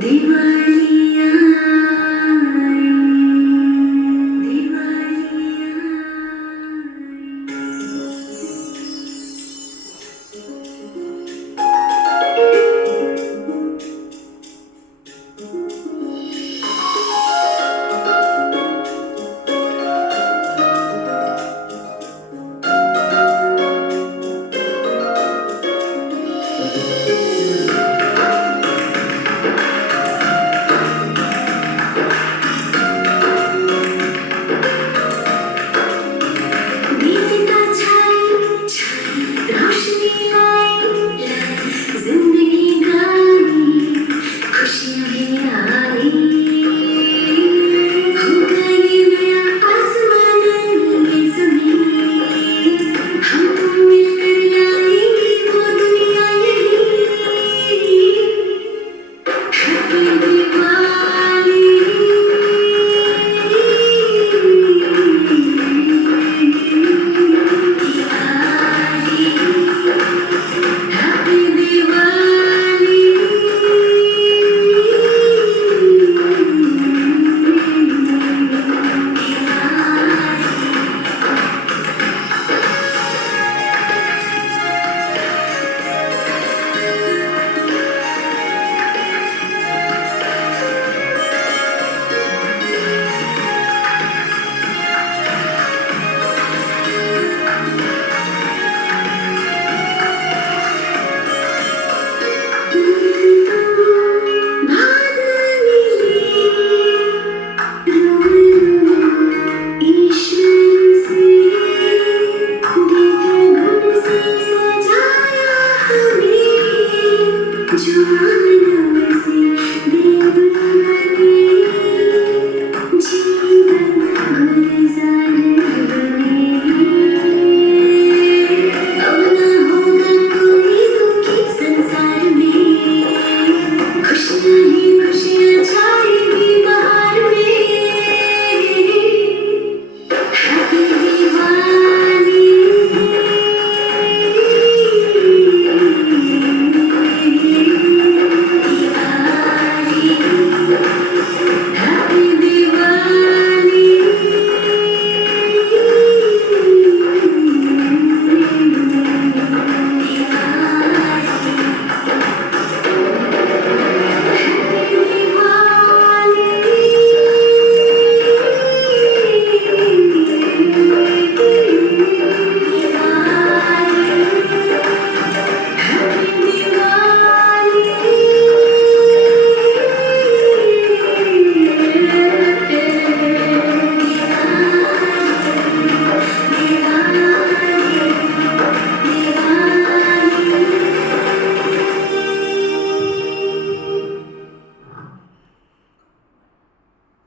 दिवाली आई, दिवाली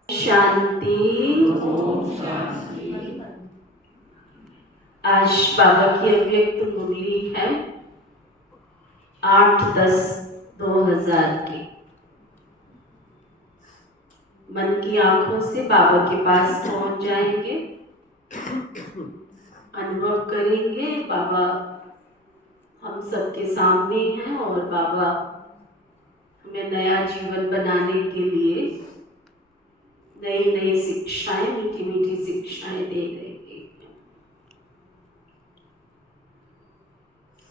शांति। आज बाबा की अव्यक्त मुरली है 8-10-2000 की। मन की आंखों से बाबा के पास पहुंच जाएंगे, अनुभव करेंगे बाबा हम सबके सामने हैं और बाबा हमें नया जीवन बनाने के लिए नई नई शिक्षाएं, मीठी मीठी शिक्षाएं दे रहे हैं।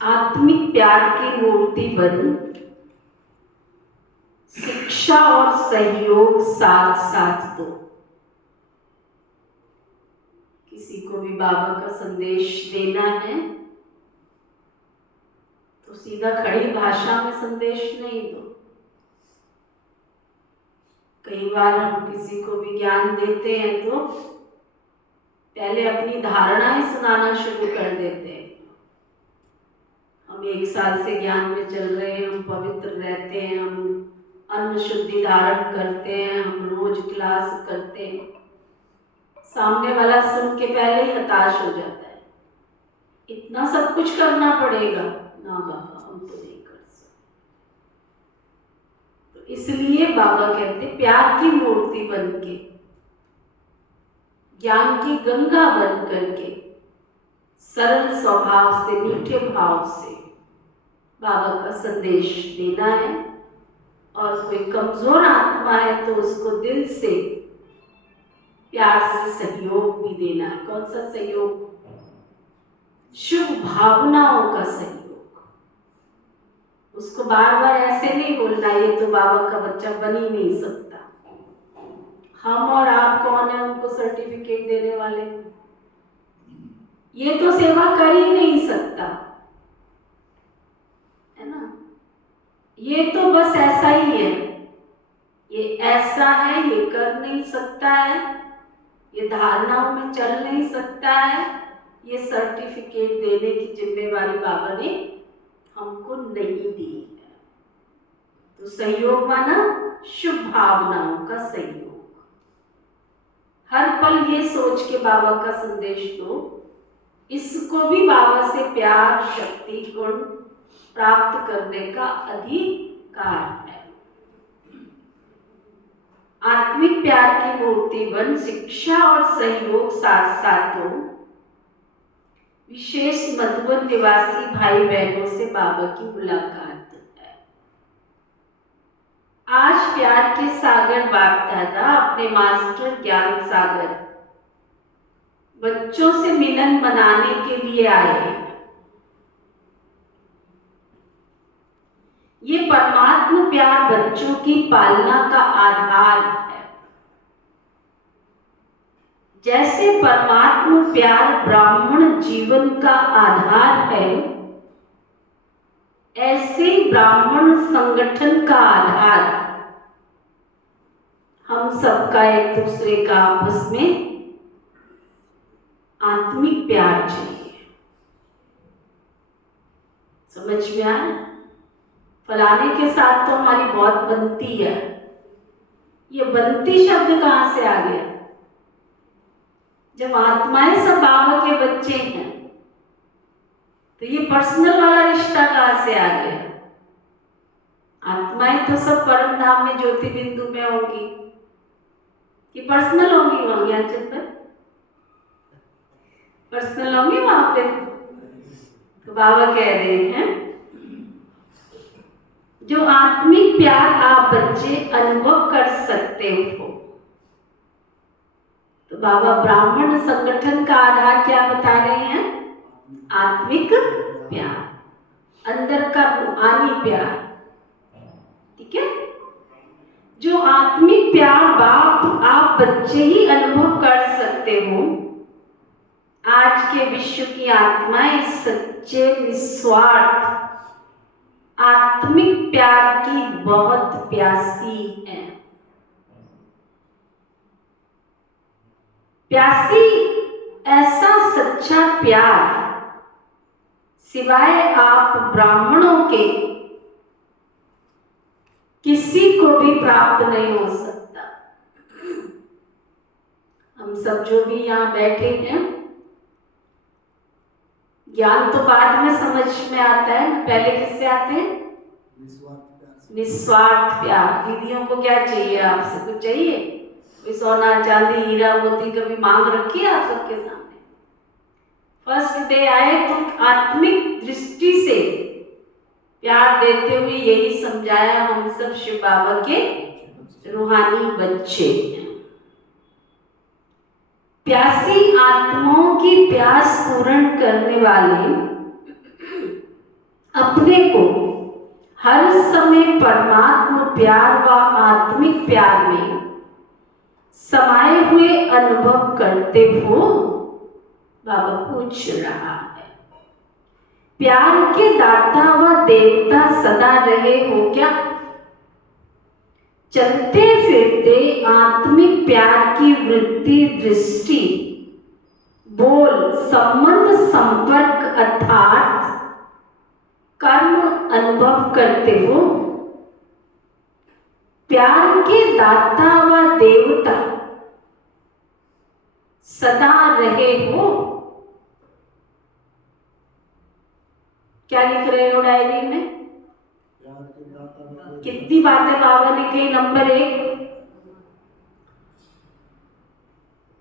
आत्मिक प्यार की मूर्ति बन, शिक्षा और सहयोग साथ साथ दो। किसी को भी बाबा का संदेश देना है तो सीधा खड़ी भाषा में संदेश नहीं दो। कई बार हम किसी को भी ज्ञान देते हैं तो पहले अपनी धारणाएं सुनाना शुरू कर देते हैं। हम 1 साल से ज्ञान में चल रहे हैं, हम पवित्र रहते हैं, हम अन्न शुद्धि धारण करते हैं, हम रोज क्लास करते हैं। सामने वाला सुन के पहले ही हताश हो जाता है, इतना सब कुछ करना पड़ेगा ना बाबा, हम तो नहीं कर सकते। तो इसलिए बाबा कहते प्यार की मूर्ति बन के, ज्ञान की गंगा बन करके, सरल स्वभाव से, मीठे भाव से बाबा का संदेश देना है और कोई कमजोर आत्मा है तो उसको दिल से प्यार से सहयोग भी देना है। कौन सा सहयोग? शुभ भावनाओं का सहयोग। उसको बार बार ऐसे नहीं बोलना ये तो बाबा का बच्चा बन ही नहीं सकता। हम और आप कौन है उनको सर्टिफिकेट देने वाले? ये तो सेवा कर ही नहीं सकता, है ना। ये तो बस ऐसा ही है, ये ऐसा है, ये कर नहीं सकता है, ये धारणाओं में चल नहीं सकता है। ये सर्टिफिकेट देने की जिम्मेवारी बाबा ने हमको नहीं दी है। तो सहयोग माना शुभ भावनाओं का सहयोग। हर पल ये सोच के बाबा का संदेश दो, इसको भी बाबा से प्यार, शक्ति, गुण प्राप्त करने का अधिकार है। आत्मिक प्यार की मूर्ति बन शिक्षा और सहयोग साथ साथ हो। विशेष मधुबन निवासी भाई बहनों से बाबा की मुलाकात है। आज प्यार के सागर बाप दादा अपने मास्टर ज्ञान सागर बच्चों से मिलन मनाने के लिए आए हैं। ये परमात्मा प्यार बच्चों की पालना का आधार है। जैसे परमात्मा प्यार ब्राह्मण जीवन का आधार है, ऐसे ब्राह्मण संगठन का आधार हम सबका एक दूसरे का आपस में आत्मिक प्यार चाहिए। समझ में आ रहा? फलाने के साथ तो हमारी बहुत बनती है। ये बनती शब्द कहां से आ गया? जब आत्माएं सब बाबा के बच्चे हैं तो ये पर्सनल वाला रिश्ता कहां से आ गया? आत्माएं तो सब परम धाम में ज्योति बिंदु में होंगी कि पर्सनल होंगी? वहां अंचल पर पर्सनल होंगी वहां पे। तो बाबा कह रहे हैं जो आत्मिक प्यार आप बच्चे अनुभव कर सकते हो। तो बाबा ब्राह्मण संगठन का आधार क्या बता रहे हैं? आत्मिक प्यार, अंदर का रूहानी प्यार। ठीक है? जो आत्मिक प्यार बाप आप बच्चे ही अनुभव कर सकते हो। आज के विश्व की आत्माएं सच्चे निस्वार्थ आत्मिक प्यार की बहुत प्यासी है। प्यासी ऐसा सच्चा प्यार सिवाय आप ब्राह्मणों के किसी को भी प्राप्त नहीं हो सकता। हम सब जो भी यहाँ बैठे हैं, ज्ञान तो बाद में समझ में आता है, पहले किससे आते हैं? निस्वार्थ प्यार। दीदियों को क्या चाहिए? आपसे कुछ चाहिए? कोई सोना चांदी हीरा मोती कभी मांग रखी है आप सबके सामने? फर्स्ट डे आए तो आत्मिक दृष्टि से प्यार देते हुए यही समझाया, हम सब शिव बाबा के रूहानी बच्चे हैं। प्यासी आत्माओं की प्यास पूर्ण करने वाले अपने को हर समय परमात्मा प्यार व आत्मिक प्यार में समाये हुए अनुभव करते हो? बाबा पूछ रहा है। प्यार के दाता व देवता सदा रहे हो क्या? चलते फिरते आत्मिक प्यार की वृत्ति, दृष्टि, बोल, संबंध, संपर्क अर्थात कर्म अनुभव करते हो? प्यार के दाता व देवता सदा रहे हो? क्या लिख रहे हो डायरी में? कितनी बातें बाबा ने कही। नंबर 1,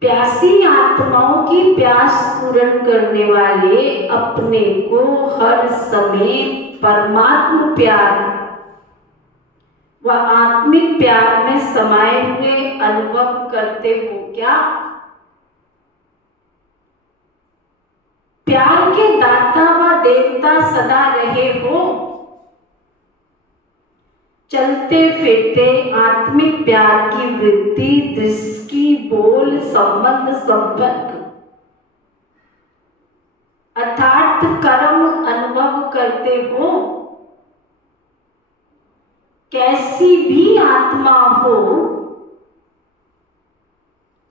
प्यासी आत्माओं की प्यास पूर्ण करने वाले अपने को हर समय परमात्मा प्यार व आत्मिक प्यार में समाये हुए अनुभव करते हो क्या? प्यार के दाता व देवता सदा रहे हो? चलते फिरते आत्मिक प्यार की वृद्धि, दृष्टि, बोल, संबंध, संपर्क अर्थात कर्म अनुभव करते हो? कैसी भी आत्मा हो,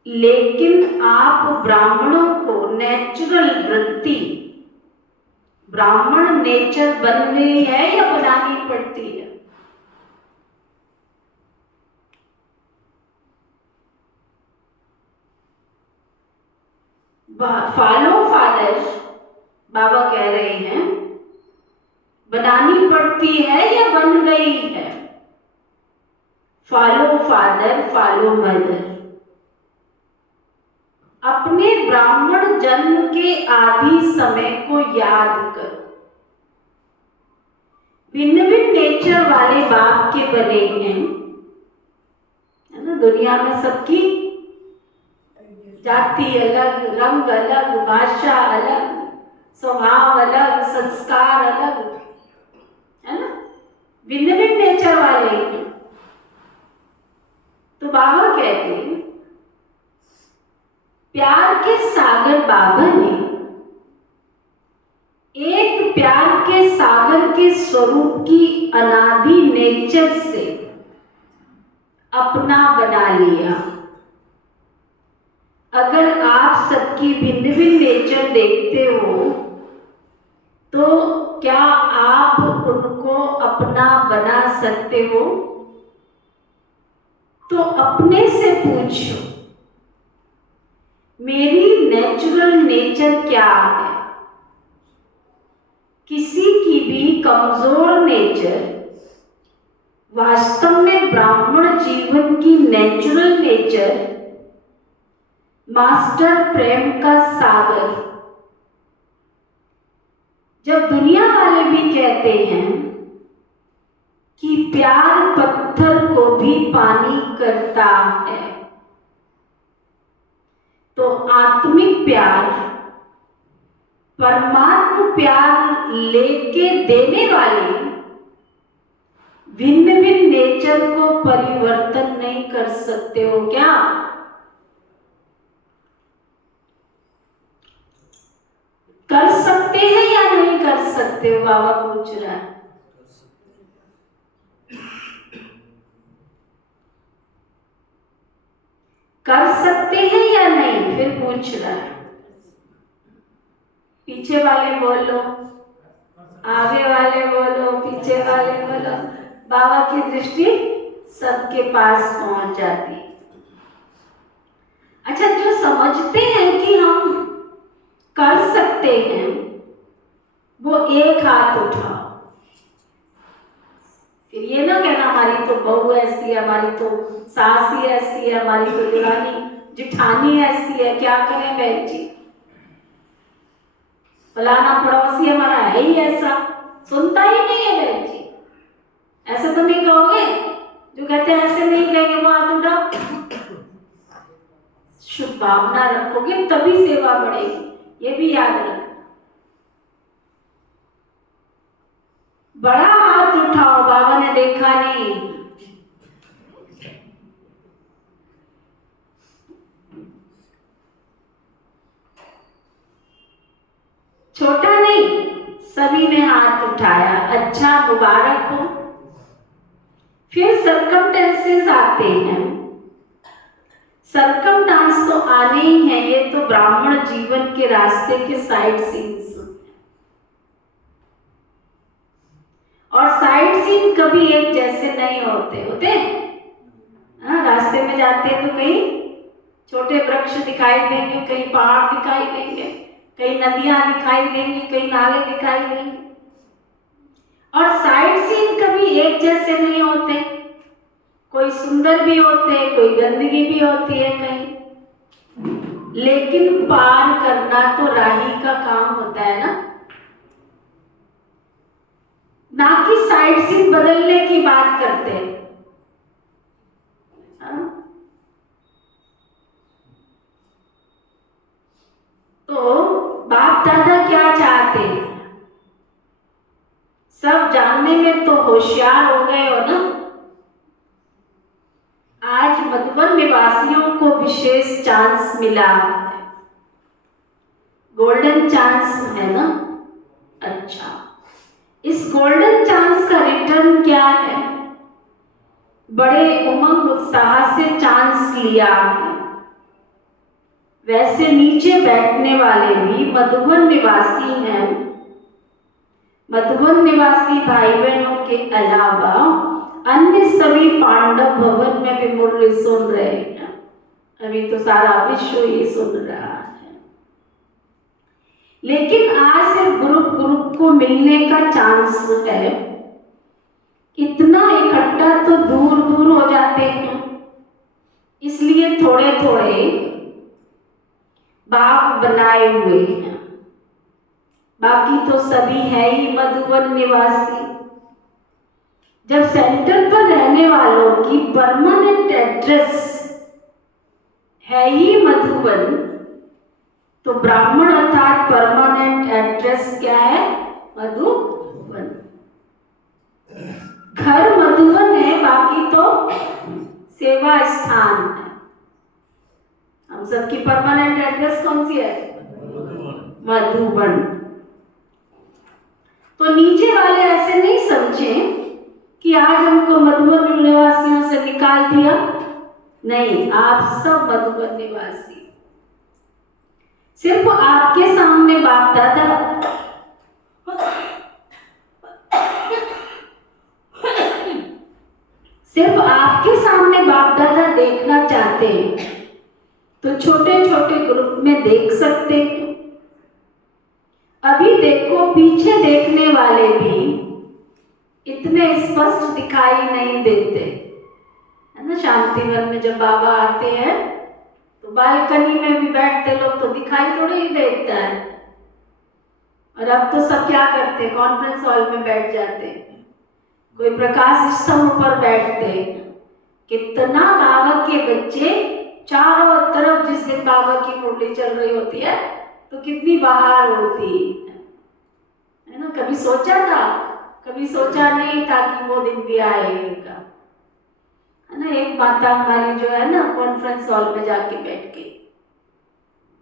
लेकिन आप ब्राह्मणों को नेचुरल वृत्ति, ब्राह्मण नेचर बन गई है या बनानी पड़ती है? फॉलो फादर बाबा कह रहे हैं, बनानी पड़ती है या बन गई है? Follow father, follow mother. अपने ब्राह्मण जन्म के आदि समय को याद करो। भिन्न भिन्न नेचर वाले बाप के बने हैं, है ना। दुनिया में सबकी जाति अलग, रंग अलग, भाषा अलग, स्वभाव अलग, संस्कार अलग, है ना। भिन्न भिन्न नेचर वाले हैं। तो बाबा कहते हैं, प्यार के सागर बाबा ने एक प्यार के सागर के स्वरूप की अनादि नेचर से अपना बना लिया। अगर आप सबकी भिन्न भिन्न नेचर देखते हो, तो क्या आप उनको अपना बना सकते हो? तो अपने से पूछो, मेरी नेचुरल नेचर क्या है? किसी की भी कमजोर नेचर वास्तव में ब्राह्मण जीवन की नेचुरल नेचर, मास्टर प्रेम का सागर। जब दुनिया वाले भी कहते हैं कि प्यार पत्थर को भी पानी करता है, तो आत्मिक प्यार, परमात्मा प्यार लेके देने वाले भिन्न भिन्न नेचर को परिवर्तन नहीं कर सकते हो क्या? कर सकते हैं या नहीं कर सकते हो? बाबा पूछ रहा है। कर सकते हैं या नहीं, फिर पूछ रहा है। पीछे वाले बोलो, आगे वाले बोलो, पीछे वाले बोलो। बाबा की दृष्टि सबके पास पहुंच जाती है। अच्छा, जो समझते हैं कि हम कर सकते हैं, वो एक हाथ उठाओ। फिर ये ना कहना हमारी तो बहू ऐसी है, हमारी तो सास ही ऐसी है, हमारी तो दुरानी जिठानी ऐसी है, क्या करें बहन जी, फलाना पड़ोसी हमारा है ही ऐसा, सुनता ही नहीं है बहन जी। ऐसा तो नहीं कहोगे? जो कहते हैं ऐसे नहीं कहेंगे, वो हाथ उठाओ। शुभ भावना रखोगे तभी सेवा बढ़ेगी, ये भी याद रखना। बड़ा हाथ उठाओ, बाबा ने देखा नहीं। छोटा नहीं, सभी ने हाथ उठाया। अच्छा, मुबारक हो। फिर सरकमटेंसेस आते हैं। सरकमटांस तो आने ही हैं, ये तो ब्राह्मण जीवन के रास्ते के साइड सीन्स। और साइड सीन कभी एक जैसे नहीं होते। रास्ते में जाते हैं तो कहीं छोटे वृक्ष दिखाई देंगे, कहीं पहाड़ दिखाई देंगे, कहीं नदियां दिखाई देंगी, कहीं नाले दिखाई देंगे। और साइड सीन कभी एक जैसे नहीं होते, कोई सुंदर भी होते हैं, कोई गंदगी भी होती है कहीं। लेकिन पार करना तो राही का काम होता है ना कि साइड सीन बदलने की बात करते हैं। और जानने में तो होशियार हो गए हो ना। आज मधुबन निवासियों को विशेष चांस मिला है, गोल्डन चांस है ना। अच्छा, इस गोल्डन चांस का रिटर्न क्या है? बड़े उमंग उत्साह से चांस लिया है। वैसे नीचे बैठने वाले भी मधुबन निवासी हैं। मधुबन निवासी भाई बहनों के अलावा अन्य सभी पांडव भवन में भी मुरली सुन रहे हैं। अभी तो सारा विश्व ही सुन रहा है। लेकिन आज सिर्फ ग्रुप को मिलने का चांस है। इतना इकट्ठा तो दूर दूर हो जाते हैं, इसलिए थोड़े थोड़े बाग बनाए हुए हैं। बाकी तो सभी है ही मधुबन निवासी। जब सेंटर पर रहने वालों की परमानेंट एड्रेस है ही मधुबन, तो ब्राह्मण अर्थात परमानेंट एड्रेस क्या है? मधुबन। घर मधुबन है, बाकी तो सेवा स्थान है। हम सबकी परमानेंट एड्रेस कौन सी है? मधुबन। तो नीचे वाले ऐसे नहीं समझे कि आज हमको मधुबन निवासियों से निकाल दिया। नहीं, आप सब मधुबन निवासी। सिर्फ आपके सामने बाप दादा सिर्फ आपके सामने बाप दादा देखना चाहते हैं तो छोटे छोटे ग्रुप में देख सकते हैं। अभी देखो, पीछे देखने वाले भी इतने स्पष्ट दिखाई नहीं देते है ना। शांतिवन में जब बाबा आते हैं तो बालकनी में भी बैठते लोग तो दिखाई थोड़ी ही देता है। और अब तो सब क्या करते हैं? कॉन्फ्रेंस हॉल में बैठ जाते हैं, कोई प्रकाश स्तंभ पर बैठते हैं। कितना बाबा के बच्चे चारों तरफ, जिस दिन बाबा की मुरली चल रही होती है तो कितनी बहार होती है ना। कभी सोचा था? कभी सोचा नहीं था कि वो दिन भी आएगा, है ना। एक माता हमारी जो है ना, कॉन्फ्रेंस हॉल में जाके बैठ गई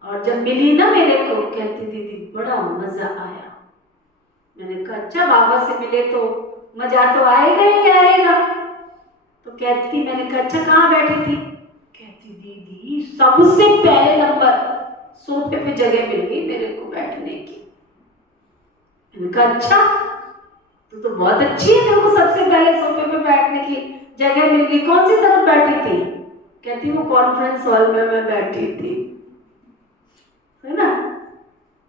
और जब मिली ना मेरे को, कहती दीदी बड़ा मजा आया। मैंने कहा अच्छा, बाबा से मिले तो मजा तो आएगा ही आएगा। तो कहती, मैंने कहा अच्छा कहाँ बैठी थी? कहती दीदी सबसे पहले नंबर सोफे पे जगह मिल गई मेरे को बैठने की। मैंने कहा अच्छा, तो बहुत अच्छी है, मेरे को सबसे पहले सोफे पे बैठने की जगह मिल गई। कौन सी तरफ बैठी थी? कहती वो कॉन्फ्रेंस हॉल में मैं बैठी थी, है ना।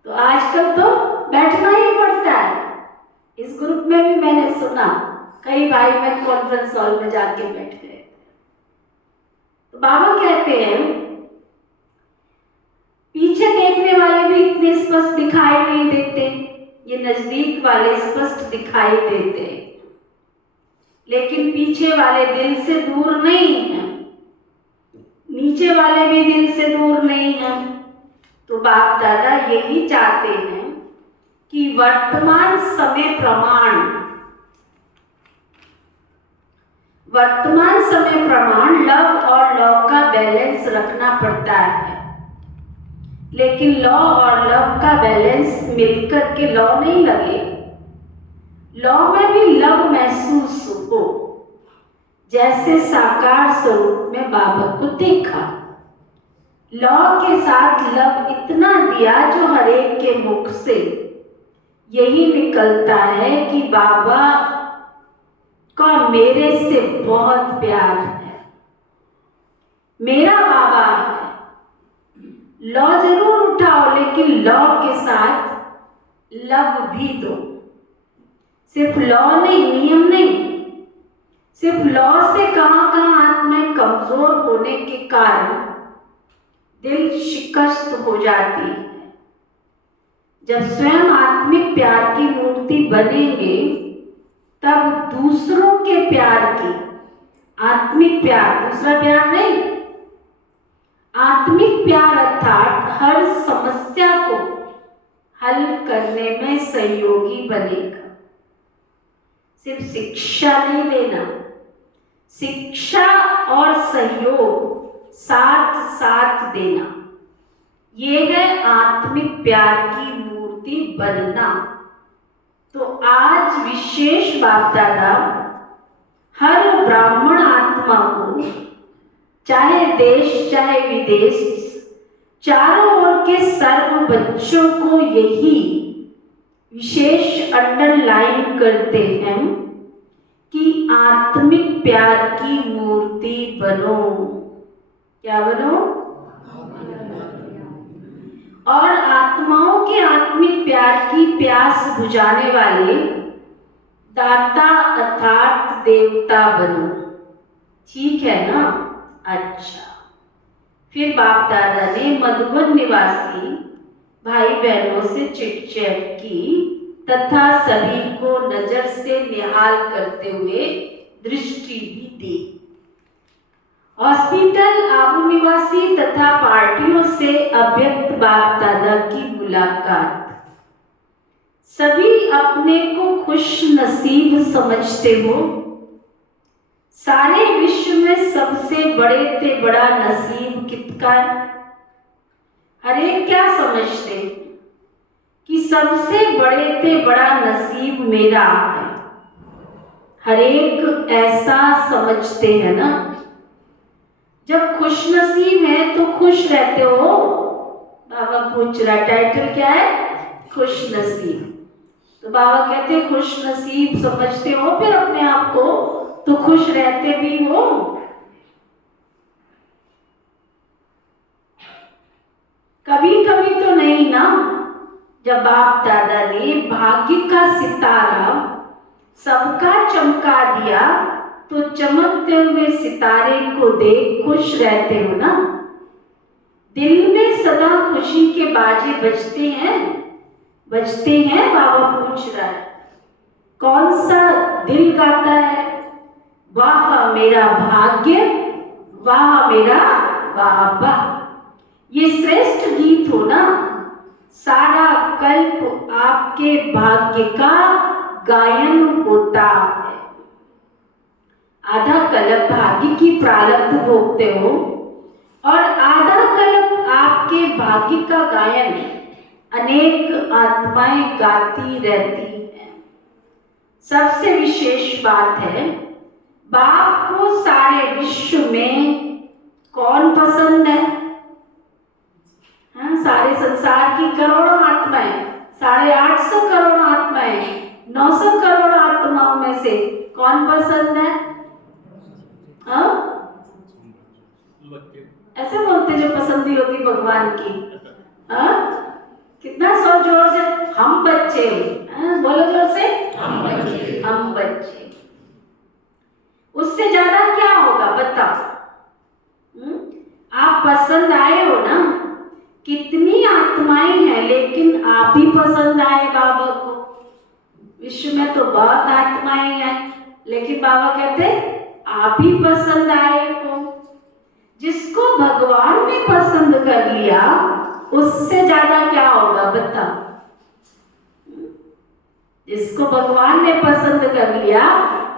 तो आजकल तो बैठना ही पड़ता है। इस ग्रुप में भी मैंने सुना कई भाई बहन कॉन्फ्रेंस हॉल में जाके बैठ गए। तो बाबा कहते हैं पीछे देखने वाले भी इतने स्पष्ट दिखाई नहीं देते, ये नजदीक वाले स्पष्ट दिखाई देते हैं। लेकिन पीछे वाले दिल से दूर नहीं है, नीचे वाले भी दिल से दूर नहीं है। तो बाप दादा यही चाहते हैं कि वर्तमान समय प्रमाण लव और लव का बैलेंस रखना पड़ता है। लेकिन लव और लव का बैलेंस मिलकर के लव नहीं लगे, लव में भी लव महसूस हो। जैसे साकार स्वरूप में बाबा को देखा, लव के साथ लव इतना दिया जो हर एक के मुख से यही निकलता है कि बाबा का मेरे से बहुत प्यार है, मेरा बाबा है। लौ जरूर उठाओ, लेकिन लौ के साथ लव भी दो। सिर्फ लौ नहीं, नियम नहीं, सिर्फ लौ से कहां कहां आत्माएं कमजोर होने के कारण दिल शिकस्त हो जाती है। जब स्वयं आत्मिक प्यार की मूर्ति बनेंगे तब दूसरों के प्यार की, आत्मिक प्यार, दूसरा प्यार नहीं, आत्मिक प्यार अर्थात हर समस्या को हल करने में सहयोगी बनेगा। सिर्फ शिक्षा नहीं देना, शिक्षा और सहयोग साथ साथ देना, ये है आत्मिक प्यार की मूर्ति बनना। तो आज विशेष बाप दादा हर ब्राह्मण आत्मा को, चाहे देश चाहे विदेश, चारों ओर के सर्व बच्चों को यही विशेष अंडरलाइन करते हैं कि आत्मिक प्यार की मूर्ति बनो। क्या बनो? और आत्माओं के आत्मिक प्यार की प्यास बुझाने वाले दाता अर्थात देवता बनो। ठीक है ना? अच्छा, फिर बाप दादा ने मधुबन निवासी भाई बहनों से चिट चैट की तथा सभी को नजर से निहाल करते हुए दृष्टि भी दी। हॉस्पिटल, आबू निवासी तथा पार्टियों से अव्यक्त बाप दादा की मुलाकात। सभी अपने को खुश नसीब समझते हो। सारे विश्व में सबसे बड़े ते बड़ा नसीब किसका है? हर एक क्या समझते कि सबसे बड़े ते बड़ा नसीब मेरा है। हर एक ऐसा समझते हैं ना। जब खुश नसीब है तो खुश रहते हो। बाबा पूछ रहा टाइटल क्या है? खुश नसीब। तो बाबा कहते खुश नसीब समझते हो फिर अपने आप को, तो खुश रहते भी हो। कभी कभी तो नहीं ना। जब बाप दादा ने भाग्य का सितारा सबका चमका दिया तो चमकते हुए सितारे को देख खुश रहते हो ना। दिल में सदा खुशी के बाजे बजते हैं, बजते हैं। बाबा पूछ रहा है कौन सा दिल गाता है? वाह मेरा भाग्य, वाह मेरा बाबा। ये श्रेष्ठ गीत हो ना। सारा कल्प आपके भाग्य का गायन होता है। आधा कल्प भाग्य की प्रारब्ध भोगते हो और आधा कल्प आपके भाग्य का गायन अनेक आत्माएं गाती रहती हैं। सबसे विशेष बात है, बाप को सारे विश्व में कौन पसंद है? सारे संसार की करोड़ों आत्माएं, 850 करोड़ आत्माएं, 900 करोड़ आत्माओं में से कौन पसंद है? ऐसे बोलते जो पसंदी होती भगवान की। कितना सौ जोर से हम बच्चे। बोलो जोर से हम बच्चे, हम बच्चे। उससे ज्यादा क्या होगा बताओ? आप पसंद आए हो ना। कितनी आत्माएं हैं लेकिन आप ही पसंद आए बाबा को। विश्व में तो बहुत आत्माएं हैं लेकिन बाबा कहते आप ही पसंद आए हो। जिसको भगवान ने पसंद कर लिया उससे ज्यादा क्या होगा बताओ? जिसको भगवान ने पसंद कर लिया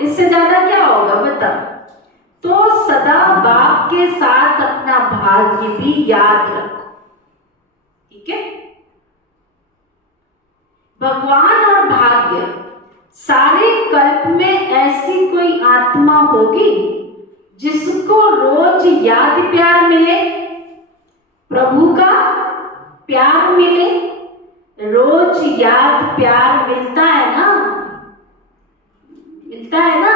इससे ज्यादा क्या होगा बताओ? तो सदा बाप के साथ अपना भाग्य भी याद रखो। ठीक है? भगवान और भाग्य, सारे कल्प में ऐसी कोई आत्मा होगी जिसको रोज याद प्यार मिले, प्रभु का प्यार मिले। रोज याद प्यार मिलता है ना? मिलता है ना?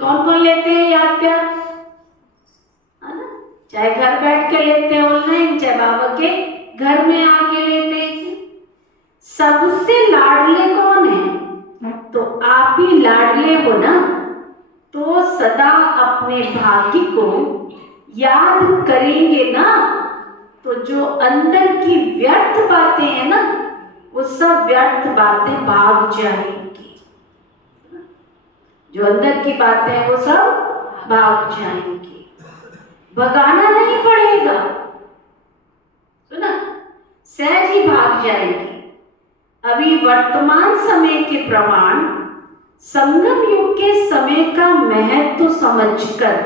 कौन कौन लेते हैं याद प्यार? है ना? चाहे घर बैठ के लेते हैं ऑनलाइन, चाहे बाबा के घर में आके लेते हैं। सबसे लाडले कौन है? तो आप ही लाडले हो ना। तो सदा अपने भाग्य को याद करेंगे ना तो जो अंदर की व्यर्थ बातें हैं ना वो सब व्यर्थ बातें भाग जाएंगी। जो अंदर की बातें हैं वो सब भाग जाएंगी। भगाना नहीं पड़ेगा, सुना, सहज ही भाग जाएगी। अभी वर्तमान समय के प्रमाण संगम युग के समय का महत्व समझकर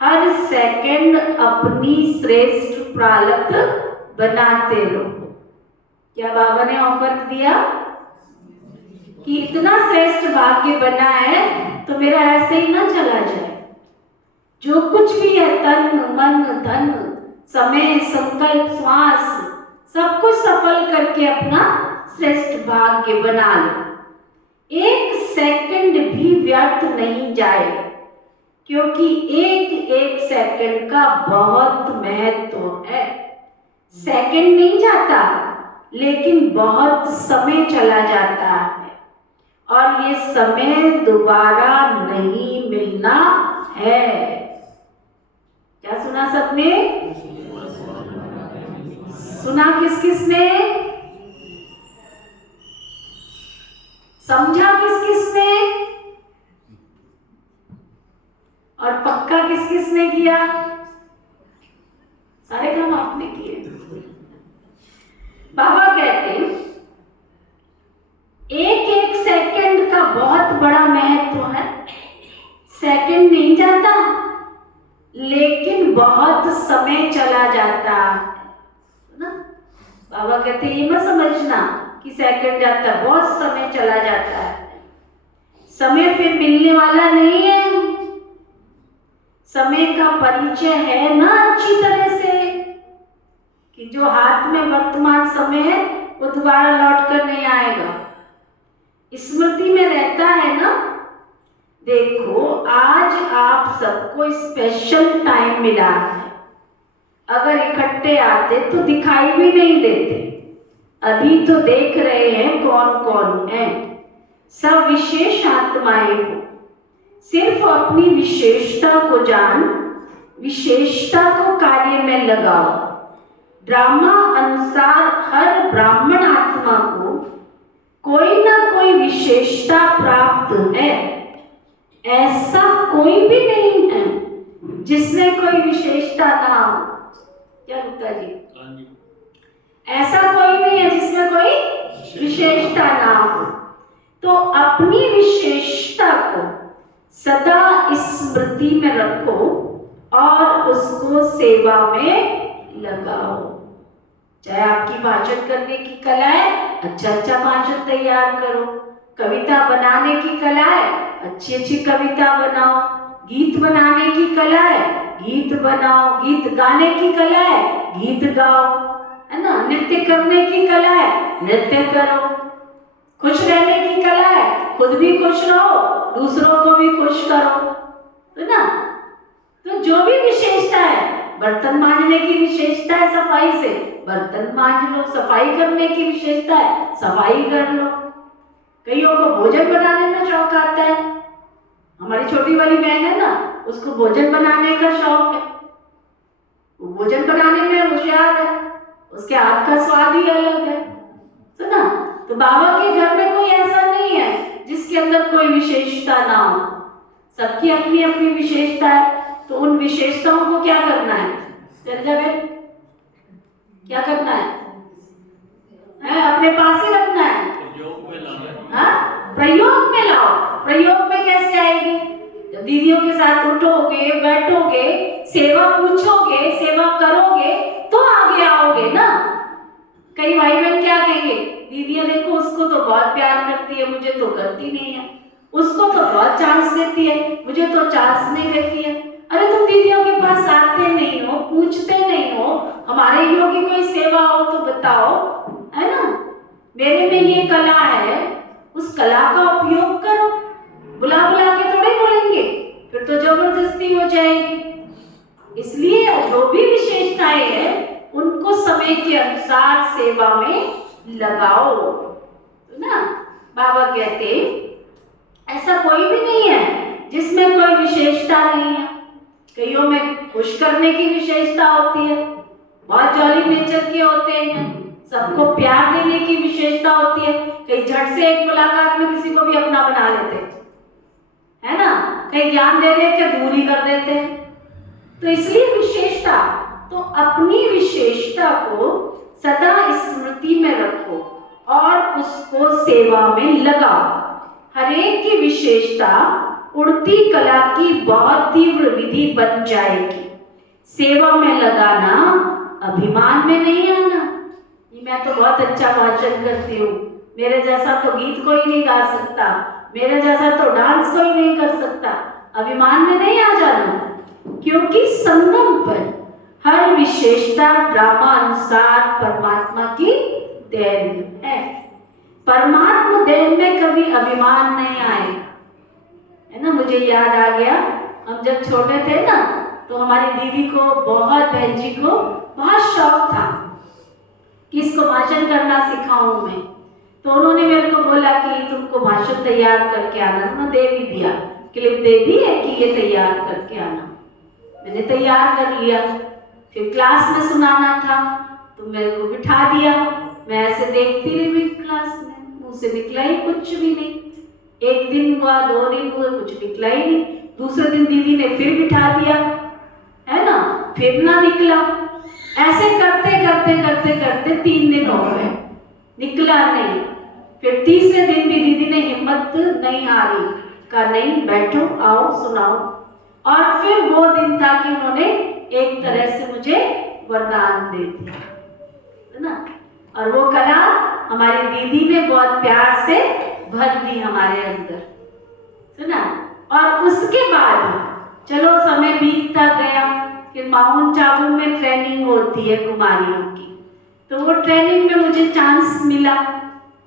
हर सेकंड अपनी श्रेष्ठ प्रारब्ध बनाते रहो। क्या बाबा ने ऑफर दिया कि इतना श्रेष्ठ भाग्य बना है तो मेरा ऐसे ही ना चला जाए। जो कुछ भी है, तन मन धन समय संकल्प श्वास सब कुछ सफल करके अपना श्रेष्ठ भाग्य बना लो। एक सेकंड भी व्यर्थ नहीं जाए, क्योंकि एक एक सेकंड का बहुत महत्व है। सेकंड नहीं जाता, लेकिन बहुत समय चला जाता है और ये समय दोबारा नहीं मिलना है। क्या सुना सबने? सुना किस किस ने? समझा किस किस ने? और पक्का किस किस ने किया? सारे काम आपने किए। बाबा कहते हैं एक एक सेकंड का बहुत बड़ा महत्व है। सेकंड नहीं जाता, लेकिन बहुत समय चला जाता है ना। बाबा कहते ये मत समझना कि सेकंड जाता है, बहुत समय चला जाता है। समय फिर मिलने वाला नहीं है। समय का परिचय है ना अच्छी तरह से कि जो हाथ में वर्तमान समय है वो दोबारा लौट कर नहीं आएगा, स्मृति में रहता है ना। देखो आज आप सबको स्पेशल टाइम मिला है, अगर इकट्ठे आते तो दिखाई भी नहीं देते। अभी तो देख रहे हैं कौन कौन है, सब विशेष आत्माएं हो। सिर्फ अपनी विशेषता को जान, विशेषता को कार्य में लगाओ। ड्रामा अनुसार हर ब्राह्मण आत्मा को कोई ना कोई विशेषता प्राप्त है। ऐसा कोई भी नहीं है जिसमें कोई विशेषता ना हो। क्या गुप्ता जी? ऐसा कोई नहीं है जिसमें कोई विशेषता ना हो। तो अपनी विशेषता को सदा स्मृति में रखो और उसको सेवा में लगाओ। चाहे आपकी भाषण करने की कला है, अच्छा भाषण तैयार करो। कविता बनाने की कला है, अच्छी कविता बनाओ। गीत बनाने की कला है, गीत बनाओ। गीत गाने की कला है, गीत गाओ, है ना। नृत्य करने की कला है, नृत्य करो। खुश रहने की कला है, खुद भी खुश रहो, दूसरों को भी खुश करो, है ना। तो जो भी विशेषता है, बर्तन मांजने की विशेषता है सफाई से, बर्तन मांज लो। सफाई करने की विशेषता है, सफाई कर लो। कईयों को भोजन बनाने में शौक आता है। हमारी छोटी वाली बहन है ना, उसको भोजन बनाने का शौक है। वो भोजन बनाने में होशियार है, उसके हाथ का स्वाद ही अलग है, सुना। तो बाबा के घर में कोई ऐसा नहीं है जिसके अंदर कोई विशेषता ना हो। सबकी अपनी अपनी विशेषता है। तो उन विशेषताओं को क्या करना है? चल जाए, क्या करना है? अपने पास ही रखना है। प्रयोग में लाओ। प्रयोग में कैसे आएगी? जब दीदियों के साथ उठोगे, बैठोगे, सेवा पूछोगे, सेवा करोगे तो आगे आओगे ना। कई भाई बहन क्या कहेंगे? दीदियां देखो उसको तो बहुत प्यार करती है, मुझे तो करती नहीं है। उसको तो बहुत चांस देती है, मुझे तो चांस नहीं देती है। अरे तुम दीदियों के पास आते नहीं हो, पूछते नहीं हो, हमारे योगी कोई सेवा हो तो बताओ, है ना। मेरे में ये कला है, उस कला का उपयोग करो। बुला बुला के थोड़े बोलेंगे, फिर तो जबरदस्ती हो जाएगी। इसलिए जो भी विशेषताएं हैं उनको समय के अनुसार सेवा में लगाओ, तो ना। बाबा कहते ऐसा कोई भी नहीं है जिसमें कोई विशेषता नहीं है। कईयों में खुश करने की विशेषता होती है, बहुत जॉली नेचर के होते हैं, सबको प्यार देने की विशेषता होती है। कई झट से एक मुलाकात में किसी को भी अपना बना लेते हैं, है ना। कई ज्ञान दे दे के दूरी कर देते हैं। तो इसलिए विशेषता, तो अपनी विशेषता को सदा स्मृति में रखो और उसको सेवा में लगाओ। हर एक की विशेषता उड़ती कला की बहुत तीव्र विधि बन जाएगी। सेवा में लगाना, अभिमान में नहीं आना। मैं तो बहुत अच्छा भाषण करती हूँ, मेरे जैसा तो गीत कोई नहीं गा सकता, मेरे जैसा तो डांस कोई नहीं कर सकता, अभिमान में नहीं आ जाना। क्योंकि संगम पर हर विशेषता ड्रामा अनुसार परमात्मा की देन है। परमात्मा देन में कभी अभिमान नहीं आएगा, है ना। मुझे याद आ गया, हम जब छोटे थे ना, तो हमारी दीदी को बहुत, बहन जी को बहुत शौक था कि इसको भाषण करना सिखाऊं मैं। तो उन्होंने मेरे को बोला कि तुमको भाषण तैयार करके आना। उन्होंने दे भी दिया, क्लिप दे दी है कि ये तैयार करके आना। मैंने तैयार कर लिया। फिर क्लास में सुनाना था तो मेरे को बिठा दिया। मैं ऐसे देखती रही क्लास में, मुंह से निकला ही कुछ भी नहीं। एक दिन हुआ, 2 दिन हुए, कुछ निकला ही नहीं। दूसरे दिन दीदी ने फिर बिठा दिया, है ना, फिर ना निकला। ऐसे करते करते करते करते 3 दिन हो गए, निकला नहीं। फिर तीसरे दिन भी दीदी ने हिम्मत नहीं हारी, कहा नहीं बैठो, आओ सुनाओ। और फिर वो दिन था कि उन्होंने एक तरह से मुझे वरदान दे दिया, है ना। और वो कला हमारी दीदी ने बहुत प्यार से भर दी हमारे अंदर, है ना। और उसके बाद चलो समय बीतता गया। फिर माउंट आबू में ट्रेनिंग होती है कुमारियों की, तो वो ट्रेनिंग में मुझे चांस मिला।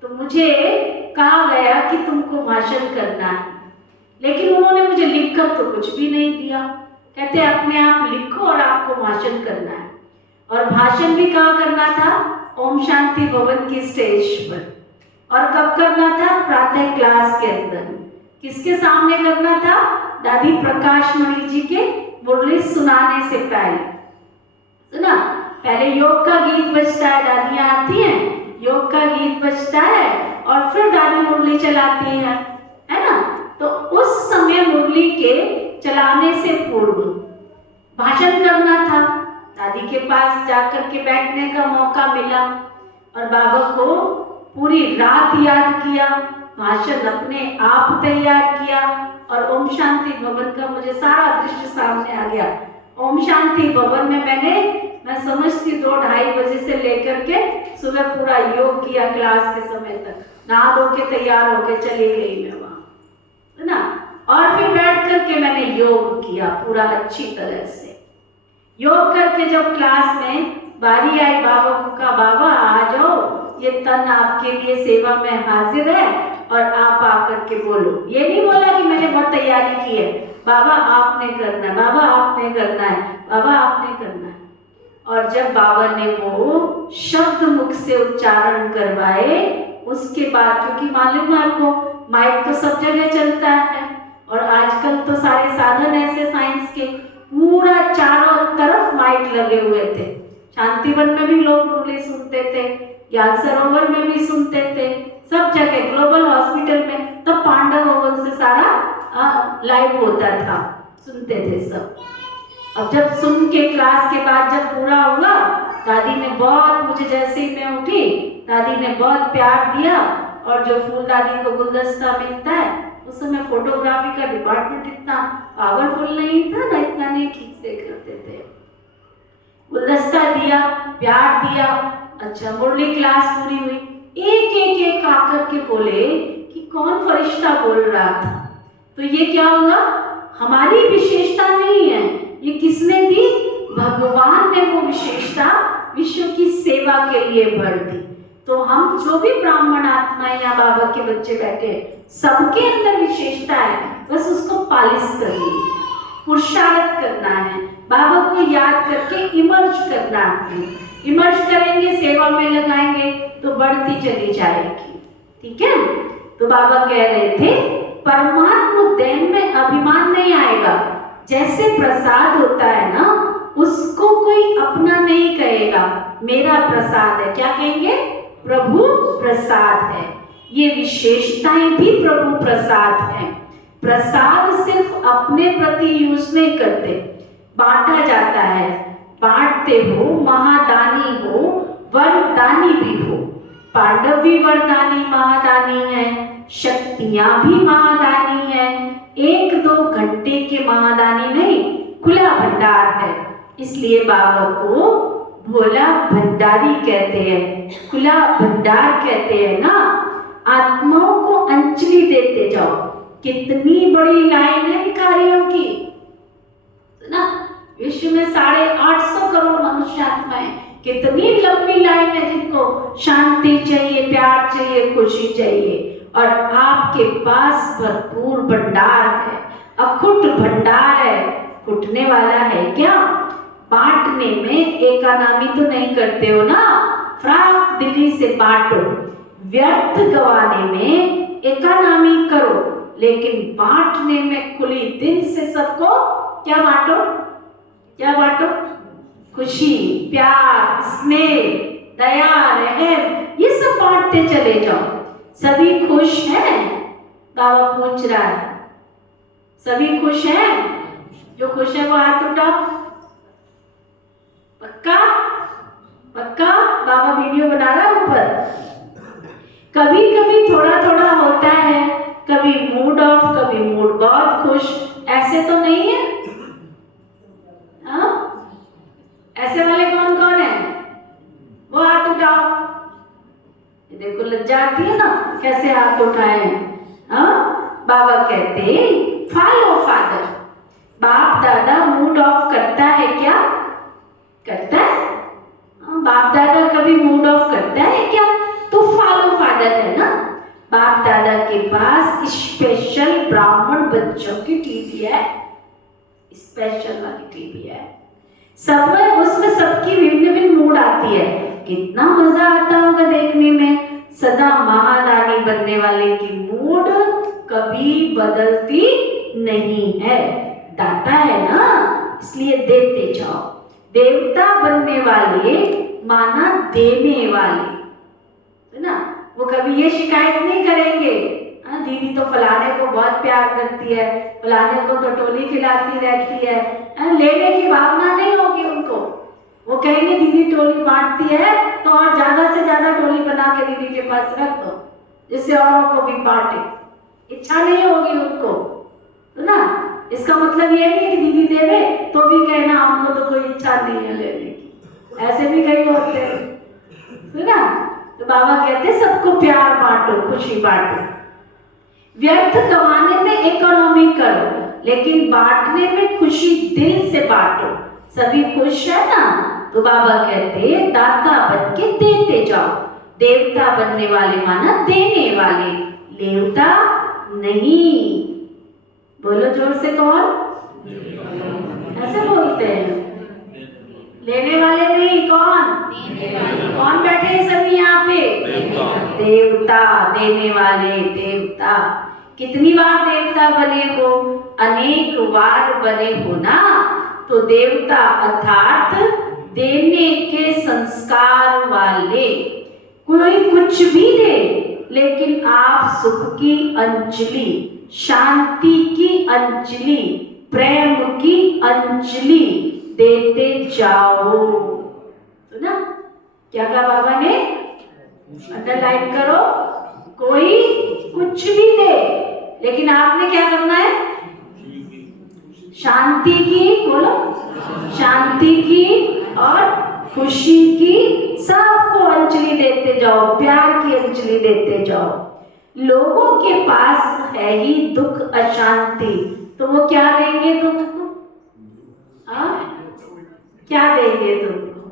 तो मुझे कहा गया कि तुमको भाषण करना है, लेकिन उन्होंने मुझे लिखकर तो कुछ भी नहीं दिया। कहते अपने आप लिखो और आपको भाषण करना है। और भाषण भी कहाँ करना था? ओम शांति भवन की स्टेज पर। और कब करना था? प्रातः क्लास के अंदर। किसके सामने करना था? दादी प्रकाश मणि जी के मुरली सुनाने से पहले, सुना। पहले योग का गीत बजता है, दादियाँ आती हैं, योग का गीत बजता है और फिर दादी मुरली चलाती है ना। तो उस समय मुरली के चलाने से पूर्व भाषण करना था। दादी के पास जाकर के बैठने का मौका मिला और बाबा को पूरी रात याद किया, भाषण अपने आप तैयार किया। और ओम शांति भवन का मुझे सारा दृश्य सामने आ गया। ओम शांति भवन में मैं समझती 2-2:30 बजे से लेकर के सुबह पूरा योग किया क्लास के समय तक। नहा धो के तैयार होके चली गई मैं वहाँ, है ना। और फिर बैठ करके मैंने योग किया पूरा अच्छी तरह से। योग करके जब क्लास में बारी आई, बाबा को कहा बाबा आ जाओ, ये तन आपके लिए सेवा में हाजिर है और आप आकर के बोलो। ये नहीं बोला कि मैंने बहुत तैयारी की है, बाबा आपने करना है, बाबा आपने करना है, बाबा आपने करना है। और जब बाबा ने वो शब्द मुख से उच्चारण करवाए, उसके बाद, क्योंकि मालूम है आपको माइक तो सब जगह चलता है और आजकल तो सारे साधन ऐसे साइंस के, पूरा चारों तरफ माइक लगे हुए थे। शांतिवन में भी लोग मुरली सुनते थे, ज्ञान सरोवर में भी सुनते थे, सब जगह, ग्लोबल हॉस्पिटल में तब पांडव भवन से सारा लाइव होता था, सुनते थे सब। अब जब सुन के क्लास के बाद जब पूरा हुआ, दादी ने बहुत, मुझे जैसे ही मैं उठी दादी ने बहुत प्यार दिया। और जो फूल दादी को गुलदस्ता मिलता है, उस समय फोटोग्राफी का डिपार्टमेंट इतना पावरफुल नहीं था ना, इतना नहीं खींचते करते थे। गुलदस्ता दिया, प्यार दिया। अच्छा, मुरली क्लास पूरी हुई। एक आकर के बोले कि कौन फरिश्ता बोल रहा था। तो ये क्या हुआ? हमारी विशेषता नहीं है, ये किसने दी? भगवान ने वो विशेषता विश्व की सेवा के लिए भर दी। तो हम जो भी ब्राह्मण आत्माएं या बाबा के बच्चे बैठे, सबके अंदर विशेषता है, बस उसको पालिश करनी है, पुरुषार्थ करना है, बाबा को याद करके इमर्ज करना है। इमर्ज करेंगे, सेवा में लगाएंगे तो बढ़ती चली जाएगी। ठीक है। तो बाबा कह रहे थे परमात्मा देन में अभिमान नहीं आएगा। जैसे प्रसाद होता है ना, उसको कोई अपना नहीं कहेगा, मेरा प्रसाद है। क्या कहेंगे? प्रभु प्रसाद है। ये विशेषताएं भी प्रभु प्रसाद है। प्रसाद सिर्फ अपने प्रति यूज नहीं करते, बांटा जाता है। बांटते हो, महादानी हो, वरदानी भी हो। पांडव भी वरदानी महादानी है, शक्तियां भी महादानी है, 1-2 घंटे के महादानी नहीं, खुला भंडार है। इसलिए बाबा को भोला भंडारी कहते हैं, खुला भंडार कहते हैं ना। आत्माओं को अंजलि देते जाओ। कितनी बड़ी लाइन है भिखारियों की ना, विश्व में 850 करोड़ मनुष्य आत्माएं, कितनी लंबी लाइन है जिनको शांति चाहिए, प्यार चाहिए, खुशी चाहिए, और आपके पास भरपूर भंडार है, अखुट भंडार है। फूटने वाला है क्या? बांटने में एकानामी तो नहीं करते हो ना, फ्राक दिली से बांटो। व्यर्थ गवाने में एकानामी करो, लेकिन बांटने में खुली दिल से सबको क्या बांटो? क्या बांटो? खुशी, प्यार, स्नेह, दया, रहम, ये सब बांटते चले जाओ। सभी खुश हैं? बाबा पूछ रहा है, सभी खुश हैं? जो खुश है वो हाथ उठाओ। पक्का? पक्का? बाबा वीडियो बना रहा है ऊपर। कभी कभी थोड़ा थोड़ा होता है, कभी मूड ऑफ, कभी मूड बहुत खुश, ऐसे तो नहीं है? हाँ? ऐसे वाले कौन कौन है? वो हाथ उठाओ। ये देखो लज्जा आती है ना कैसे हाथ उठाए हैं। बाबा कहते फॉलो फादर। बाप दादा मूड ऑफ करता है क्या? करता है? बाप दादा कभी मूड ऑफ करता है क्या? तो फॉलो फादर है ना। बाप दादा के पास स्पेशल ब्राह्मण बच्चों की टीवी है, स्पेशल वाली टीवी है। सब में उसमें सबकी भिन्न भिन्न मूड आती है, कितना मजा आता होगा देखने में। सदा महारानी बनने वाले की मूड कभी बदलती नहीं है, दाता है ना, इसलिए देते जाओ। देवता बनने वाले माना देने वाले है ना, वो कभी ये शिकायत नहीं करेंगे दीदी तो फलाने को बहुत प्यार करती है, फलाने को तो टोली खिलाती रहती है, लेने की भावना नहीं होगी उनको। वो कहेंगे दीदी टोली बांटती है तो और ज्यादा से ज्यादा टोली बना के दीदी के पास रख दो, जिससे औरों को भी बांटे। इच्छा नहीं होगी उनको, तो ना इसका मतलब ये नहीं कि दीदी देवे तो भी कहना हमको तो कोई इच्छा नहीं है लेने की, ऐसे भी कई होते हैं, तो ना। तो बाबा कहते सबको प्यार बांटो, खुशी बांटो। व्यर्थ कमाने में इकोनॉमी करो, लेकिन बांटने में खुशी दिल से बांटो। सभी खुश है ना, तो बाबा कहते दाता बन के देते जाओ। देवता बनने वाले माना देने वाले, लेवता नहीं। बोलो जोर से, कौन ऐसे बोलते हैं? लेने वाले नहीं, कौन? कौन बैठे हैं सभी यहाँ पे? देवता, देने वाले देवता। कितनी बार देवता बने हो? अनेक बार बने हो ना। तो देवता अर्थात देने के संस्कार वाले। कोई कुछ भी दे, लेकिन आप सुख की अंजलि, शांति की अंजलि, प्रेम की अंजलि देते जाओ, तो ना। क्या कहा बाबा ने? अंडरलाइन करो। कोई कुछ भी दे, लेकिन आपने क्या करना है? शांति की, बोलो, शांति की और खुशी की सबको अंजलि देते जाओ, प्यार की अंजलि देते जाओ। लोगों के पास है ही दुख, अशांति, तो वो क्या देंगे तुमको? क्या देंगे तुमको?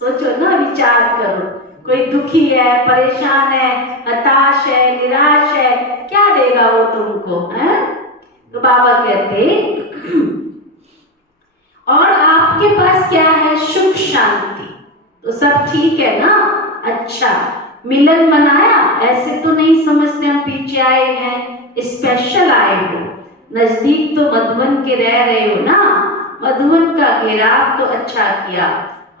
सोचो ना, विचार करो। कोई दुखी है, परेशान है, हताश है, निराश है, क्या देगा वो तुमको? है? तो बाबा कहते और आपके पास क्या है? सुख शांति, तो सब ठीक है ना। अच्छा, मिलन मनाया ऐसे तो नहीं समझते हम पीछे आए हैं, स्पेशल आए हो। नजदीक तो मधुबन के रह रहे हो ना, मधुबन का घेराव तो अच्छा किया।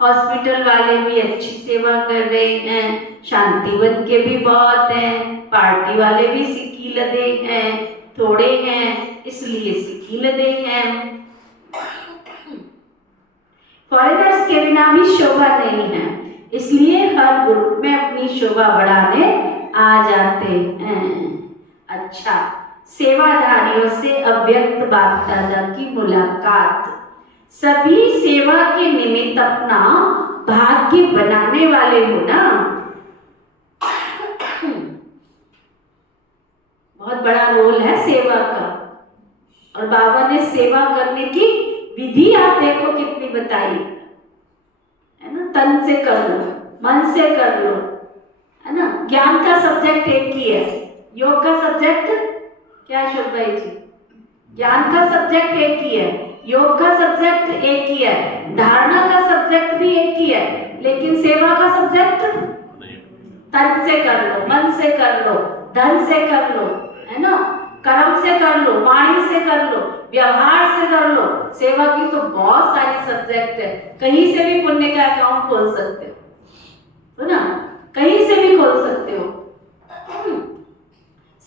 हॉस्पिटल वाले भी अच्छी सेवा कर रहे हैं, शांतिवन के भी बहुत हैं, पार्टी वाले भी सिक्की लदे हैं, थोड़े हैं इसलिए सिक्की लदे हैं। फॉरेनर्स के बिना भी शोभा नहीं है, इसलिए हर ग्रुप में अपनी शोभा बढ़ाने आ जाते हैं। अच्छा, सेवाधारियों से अव्यक्त बाप दादा की मुलाकात। सभी सेवा के निमित्त अपना भाग्य बनाने वाले हो ना। बहुत बड़ा रोल है सेवा का, और बाबा ने सेवा करने की विधि आप देखो कितनी बताई है ना। तन से कर लो, मन से कर लो, है ना। ज्ञान का सब्जेक्ट एक ही है, योग का सब्जेक्ट क्या है शुभ भाई जी? ज्ञान का सब्जेक्ट एक ही है, योग का सब्जेक्ट एक ही है, धारणा का सब्जेक्ट भी एक ही है, लेकिन सेवा का सब्जेक्ट तन से कर लो, मन से कर लो, धन से कर लो, है ना, कर्म से कर लो, वाणी से कर लो, व्यवहार से कर लो। सेवा की तो बहुत सारी सब्जेक्ट है, कहीं से भी पुण्य का अकाउंट खोल सकते हो ना, कहीं से भी खोल सकते हो।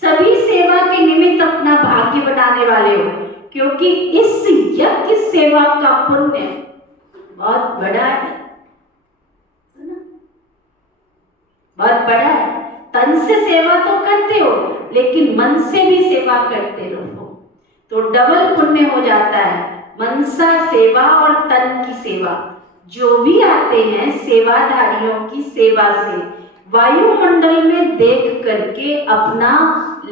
सभी सेवा के निमित्त अपना भाग्य बनाने वाले हो, क्योंकि इस यज्ञ सेवा का पुण्य बहुत बड़ा है ना, बहुत बड़ा है। तन से सेवा तो करते हो, लेकिन मन से भी सेवा करते रहो तो डबल पुण्य हो जाता है। मनसा सेवा और तन की सेवा। जो भी आते हैं सेवाधारियों की सेवा से वायुमंडल में देख करके अपना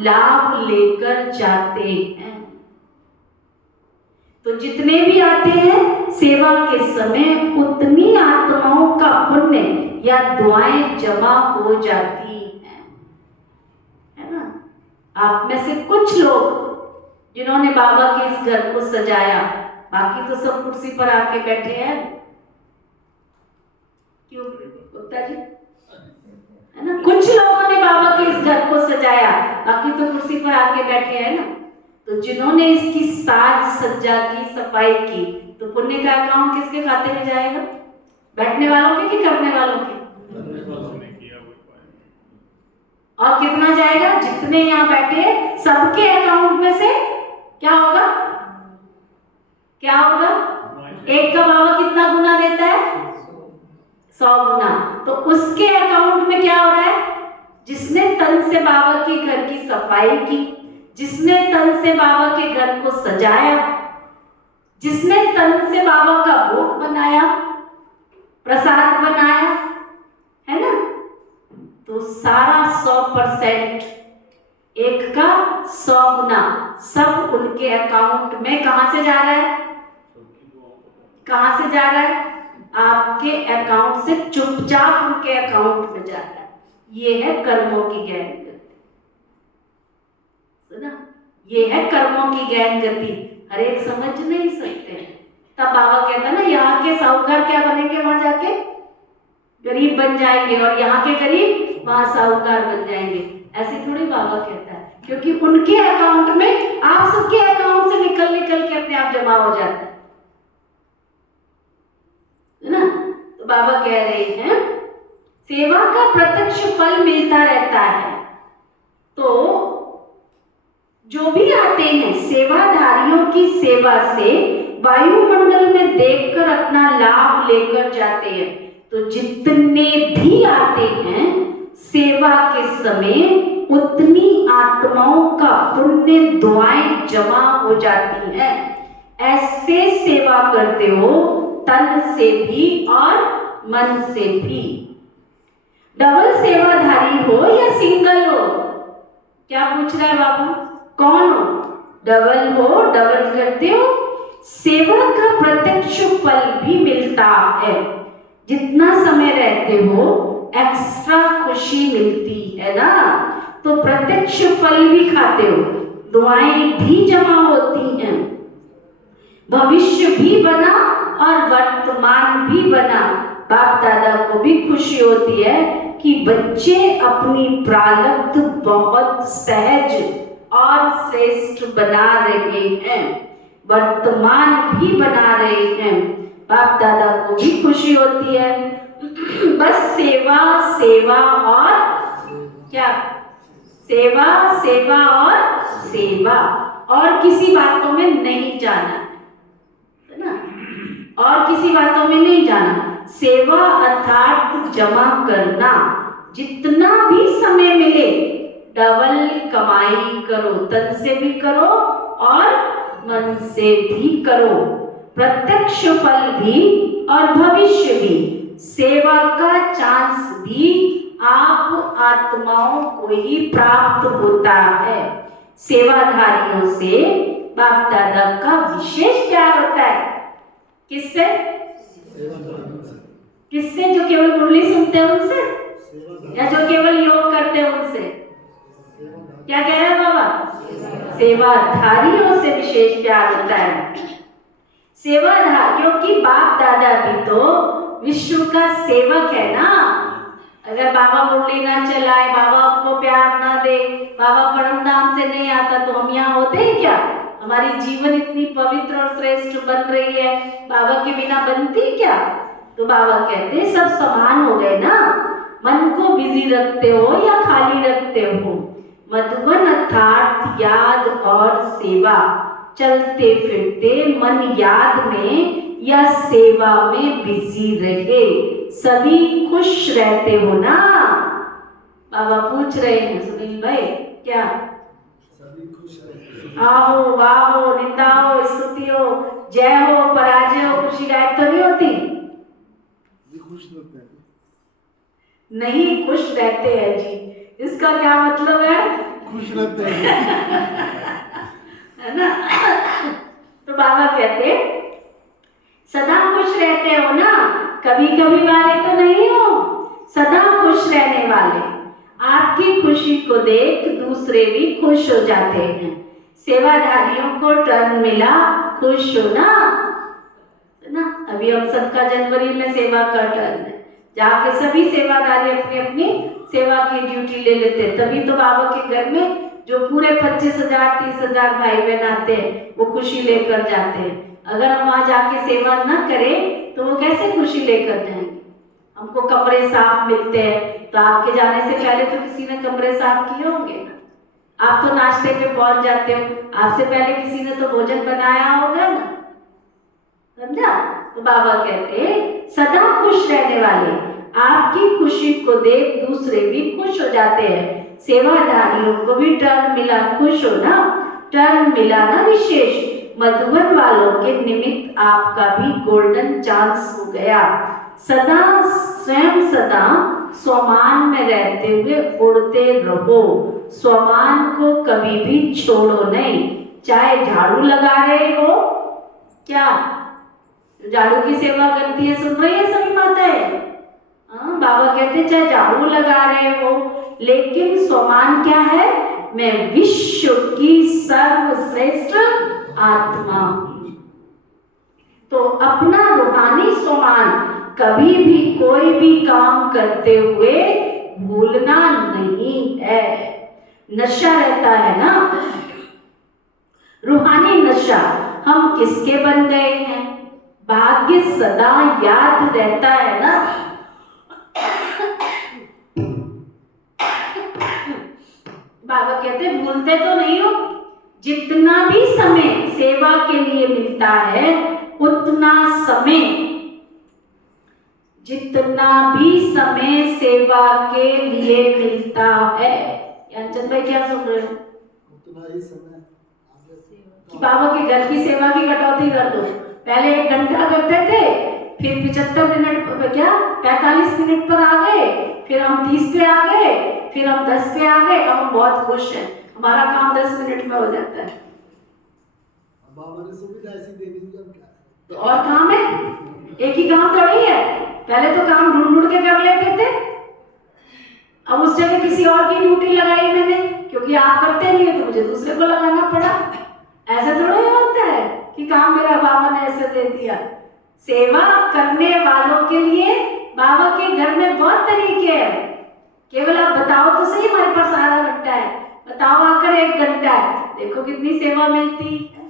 लाभ लेकर जाते हैं। तो जितने भी आते हैं सेवा के समय उतनी आत्माओं का पुण्य या दुआएं जमा हो जाती है ना। आप में से कुछ लोग जिन्होंने बाबा के इस घर को सजाया, बाकी तो सब कुर्सी पर आके बैठे हैं, क्यों गुप्ता जी, है ना। कुछ लोगों ने बाबा के इस घर को सजाया, बाकी तो कुर्सी पर आके बैठे हैं ना। तो जिन्होंने इसकी साज सज्जा की, सफाई की, तो पुण्य का अकाउंट किसके खाते में जाएगा? बैठने वालों के कि करने वालों के? और कितना जाएगा? जितने यहाँ बैठे सबके अकाउंट में से क्या होगा? क्या होगा? एक का बाबा कितना गुना देता है? 100 गुना। तो उसके अकाउंट में क्या हो रहा है? जिसने तन से बाबा के घर की सफाई की, जिसने तन से बाबा के घर को सजाया, जिसने तन से बाबा का भोग बनाया, प्रसाद बनाया, है ना, तो सारा 100%, एक का 100 गुना सब उनके अकाउंट में कहां से जा रहा है? कहां से जा रहा है? आपके अकाउंट से चुपचाप उनके अकाउंट में जा रहा है। ये है कर्मों की गहन गति, सुना? ये है कर्मों की गहन गति। हर एक समझ नहीं सकते। तब बाबा कहता ना, यहाँ के साहूकार क्या बनेंगे, वहां जाके गरीब बन जाएंगे, और यहाँ के गरीब वहां साहूकार बन जाएंगे। ऐसे थोड़ी बाबा कहता है, क्योंकि उनके अकाउंट में आप सबके अकाउंट से निकल निकल के अपने आप जमा हो जाता है ना। तो बाबा कह रहे हैं सेवा का प्रत्यक्ष फल मिलता रहता है। तो जो भी आते हैं सेवाधारियों की सेवा से वायुमंडल में देखकर अपना लाभ लेकर जाते हैं। तो जितने भी आते हैं सेवा के समय उतनी आत्माओं का पुण्य दुआएं जमा हो जाती हैं। ऐसे सेवा करते हो तन से भी और मन से भी। डबल सेवाधारी हो या सिंगल हो? क्या पूछ रहा है बाबा? कौन हो? डबल हो, डबल करते हो, सेवा का प्रत्यक्ष फल भी मिलता है। जितना समय रहते हो एक्स्ट्रा खुशी मिलती है ना, तो प्रत्यक्ष फल भी खाते हो, दुआएं भी जमा होती हैं, भविष्य भी बना और वर्तमान भी बना। बाप दादा को भी खुशी होती है कि बच्चे अपनी प्रारब्ध बहुत सहज और श्रेष्ठ बना रहे हैं, वर्तमान भी बना रहे हैं। बाप दादा को भी खुशी होती है। बस सेवा सेवा और क्या? सेवा सेवा और सेवा, और किसी बातों में नहीं जाना है ना, और किसी बातों में नहीं जाना। सेवा अर्थात जमा करना, जितना भी समय मिले डबल कमाई करो, तन से भी करो और मन से भी करो, प्रत्यक्ष फल भी और भविष्य भी, सेवा का चांस भी आप आत्माओं को ही प्राप्त होता है। सेवाधारियों से बाप दादा का विशेष प्यार होता है। किससे? किससे? जो केवल मुरली सुनते हैं उनसे, या जो केवल योग करते हैं उनसे? क्या कह रहे हैं बाबा? सेवाधारियों से विशेष प्यार होता है। सेवाधारियों की बाप दादा भी तो विश्व का सेवक है ना। अगर बाबा मुरली ना चलाए, बाबा हमको प्यार ना दे, बाबा परम धाम से नहीं आता तो हम यहाँ होते हैं क्या? हमारी जीवन इतनी पवित्र और श्रेष्ठ बन रही है, बाबा के बिना बनती क्या? तो बाबा कहते हैं सब समान हो गए ना। मन को बिजी रखते हो या खाली रखते हो? मधुबन अर्थात याद और सेवा। चलते फिरते मन याद में या सेवा में बिजी रहे, सभी खुश रहते हो ना। बाबा पूछ रहे हैं सुनील भाई, क्या सभी खुश रहते? आहो वाहो, निंदा हो, स्तुति हो, जय हो, पराजय हो, खुशी गायब तो नहीं होती? खुश रहते हैं? नहीं, खुश रहते हैं जी। इसका क्या मतलब है? खुश रहते हैं है ना। तो बाबा कहते सदा खुश रहते हो ना, कभी कभी वाले तो नहीं हो, सदा खुश रहने वाले। आपकी खुशी को देख दूसरे भी खुश हो जाते हैं। सेवाधारियों को टर्न मिला, खुश हो ना। अभी हम सबका जनवरी में सेवा का टर्न है, जाके सभी सेवादारी अपनी अपनी सेवा की ड्यूटी ले लेते हैं। तभी तो बाबा के घर में जो पूरे 25,000 30,000 भाई बहन आते हैं वो खुशी लेकर जाते हैं। अगर हम वहां जाके सेवा न करें तो वो कैसे खुशी लेकर जाएंगे? हमको कमरे साफ मिलते हैं, तो आपके जाने से पहले तो किसी ने कमरे साफ किए होंगे ना। आप तो नाश्ते पे पहुंच जाते हो, आपसे पहले किसी ने तो भोजन बनाया होगा ना। समझा? तो बाबा कहते सदा खुश रहने वाले, आपकी खुशी को देख दूसरे भी खुश हो जाते हैं। सेवाधारियों को भी टर्न मिला, खुश हो ना। टर्न मिला ना विशेष, मधुबन वालों के निमित्त आपका भी गोल्डन चांस हो गया। सदा स्वयं सदा स्वमान में रहते हुए उड़ते रहो, स्वमान को कभी भी छोड़ो नहीं। चाहे झाड़ू लगा रहे हो, क्या झाड़ू की सेवा करती है, सुन रही है सभी माताएं? बाबा कहते चाहे झाड़ू लगा रहे हो, लेकिन स्वमान क्या है? मैं विश्व की सर्वश्रेष्ठ आत्मा हूं। तो अपना रूहानी स्वमान कभी भी कोई भी काम करते हुए भूलना नहीं है। नशा रहता है ना, रूहानी नशा। हम किसके बन गए हैं? भाग्य सदा याद रहता है ना। बाबा कहते भूलते तो नहीं हो। जितना भी समय सेवा के लिए मिलता है उतना समय, जितना भी समय सेवा के लिए मिलता है। यानचंद भाई क्या सुन रहे हो? उतना ही समय कि बाबा के घर की सेवा की कटौती कर दो। पहले 1 घंटा करते थे, फिर 75 मिनट, क्या 45 मिनट पर आ गए, फिर हम 30 पे आ गए, फिर हम 10 पे आ गए। अब हम बहुत खुश हैं, हमारा काम 10 मिनट में हो जाता है। बाबा ने सुविधा ऐसी दे दी, अब क्या तो और काम है, एक ही काम थोड़ी है। पहले तो काम ढूंढ ढूंढ के कर लेते थे, अब उस जगह किसी और की ड्यूटी लगाई मैंने, क्योंकि आप करते नहीं है तो मुझे दूसरे को लगाना पड़ा। ऐसा थोड़ा होता है कि काम मेरा बाबा ने ऐसे दे दिया। सेवा करने वालों के लिए बाबा के घर में बहुत तरीके हैं। केवल आप बताओ तो सही, हमारे पास आधा घंटा है, बताओ आकर 1 घंटा है, देखो कितनी सेवा मिलती है।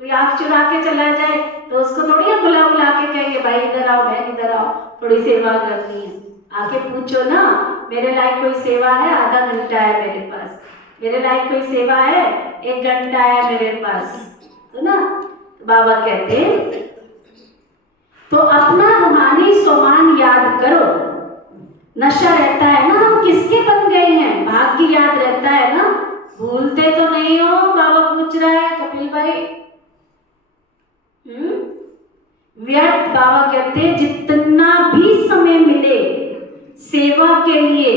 कोई आंख चुरा के चला जाए तो उसको थोड़ी बुला बुला के कहेंगे भाई इधर आओ, बहन इधर आओ, थोड़ी सेवा करनी है। आके पूछो ना, मेरे लायक कोई सेवा है? आधा घंटा है मेरे पास। मेरे लायक कोई सेवा है? 1 घंटा है मेरे पास। तो ना बाबा कहते तो अपना रूहानी स्वमान याद करो, नशा रहता है ना, हम किसके बन गए हैं, भाग्य याद रहता है ना, भूलते तो नहीं हो। बाबा पूछ रहा है कपिल भाई। व्यर्थ, बाबा कहते हैं जितना भी समय मिले सेवा के लिए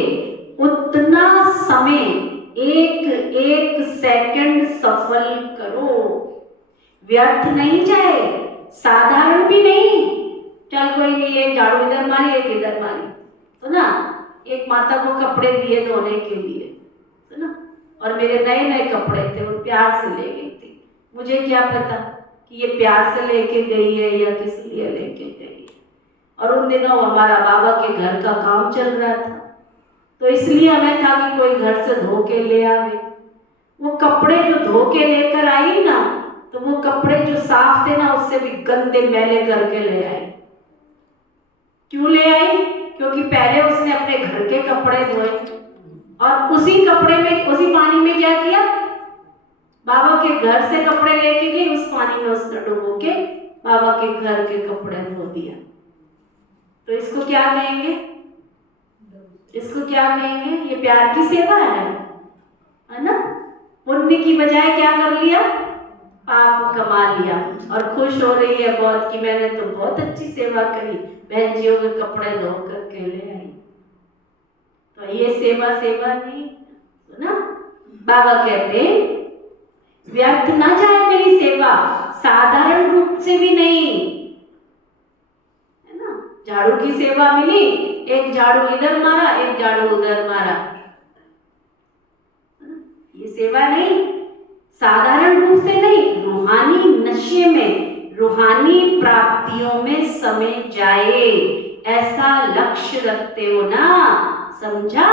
उतना समय, एक एक सेकंड सफल करो, व्यर्थ नहीं जाए, साधारण भी नहीं। चल कोई नहीं, एक झाड़ू इधर मारी एक इधर मारी, तो ना एक माता को कपड़े दिए धोने के लिए, है ना, और मेरे नए नए कपड़े थे, वो प्यार से ले गई थी। मुझे क्या पता कि ये प्यार से लेके गई है या किस लिए लेके गई है। और उन दिनों हमारा बाबा के घर का काम चल रहा था, तो इसलिए हमें था कि कोई घर से धो के ले आवे। वो कपड़े जो धो के लेकर आई ना, तो वो कपड़े जो साफ थे ना, उससे भी गंदे मैले करके ले आई। क्यों ले आई? क्योंकि पहले उसने अपने घर के कपड़े धोए और उसी कपड़े में, उसी पानी में क्या किया, बाबा के घर से कपड़े लेके गई, उस पानी में उसने डुबो के बाबा के घर के कपड़े धो दिया। तो इसको क्या कहेंगे, इसको क्या कहेंगे? ये प्यार की सेवा है ना। पुण्य की बजाय क्या कर लिया, पाप कमा लिया, और खुश हो रही है बहुत कि मैंने तो बहुत अच्छी सेवा करी, बहन जियों के कपड़े धो करके ले आई। तो ये सेवा सेवा नहीं ना। बाबा कहते व्यर्थ ना जाए मेरी सेवा, साधारण रूप से भी नहीं, है ना। झाड़ू की सेवा मिली, एक झाड़ू इधर मारा एक झाड़ू उधर मारा, ये सेवा नहीं, साधारण रूप से नहीं, रूहानी नशे में, रूहानी प्राप्तियों में समय जाए, ऐसा लक्ष्य रखते हो ना, समझा।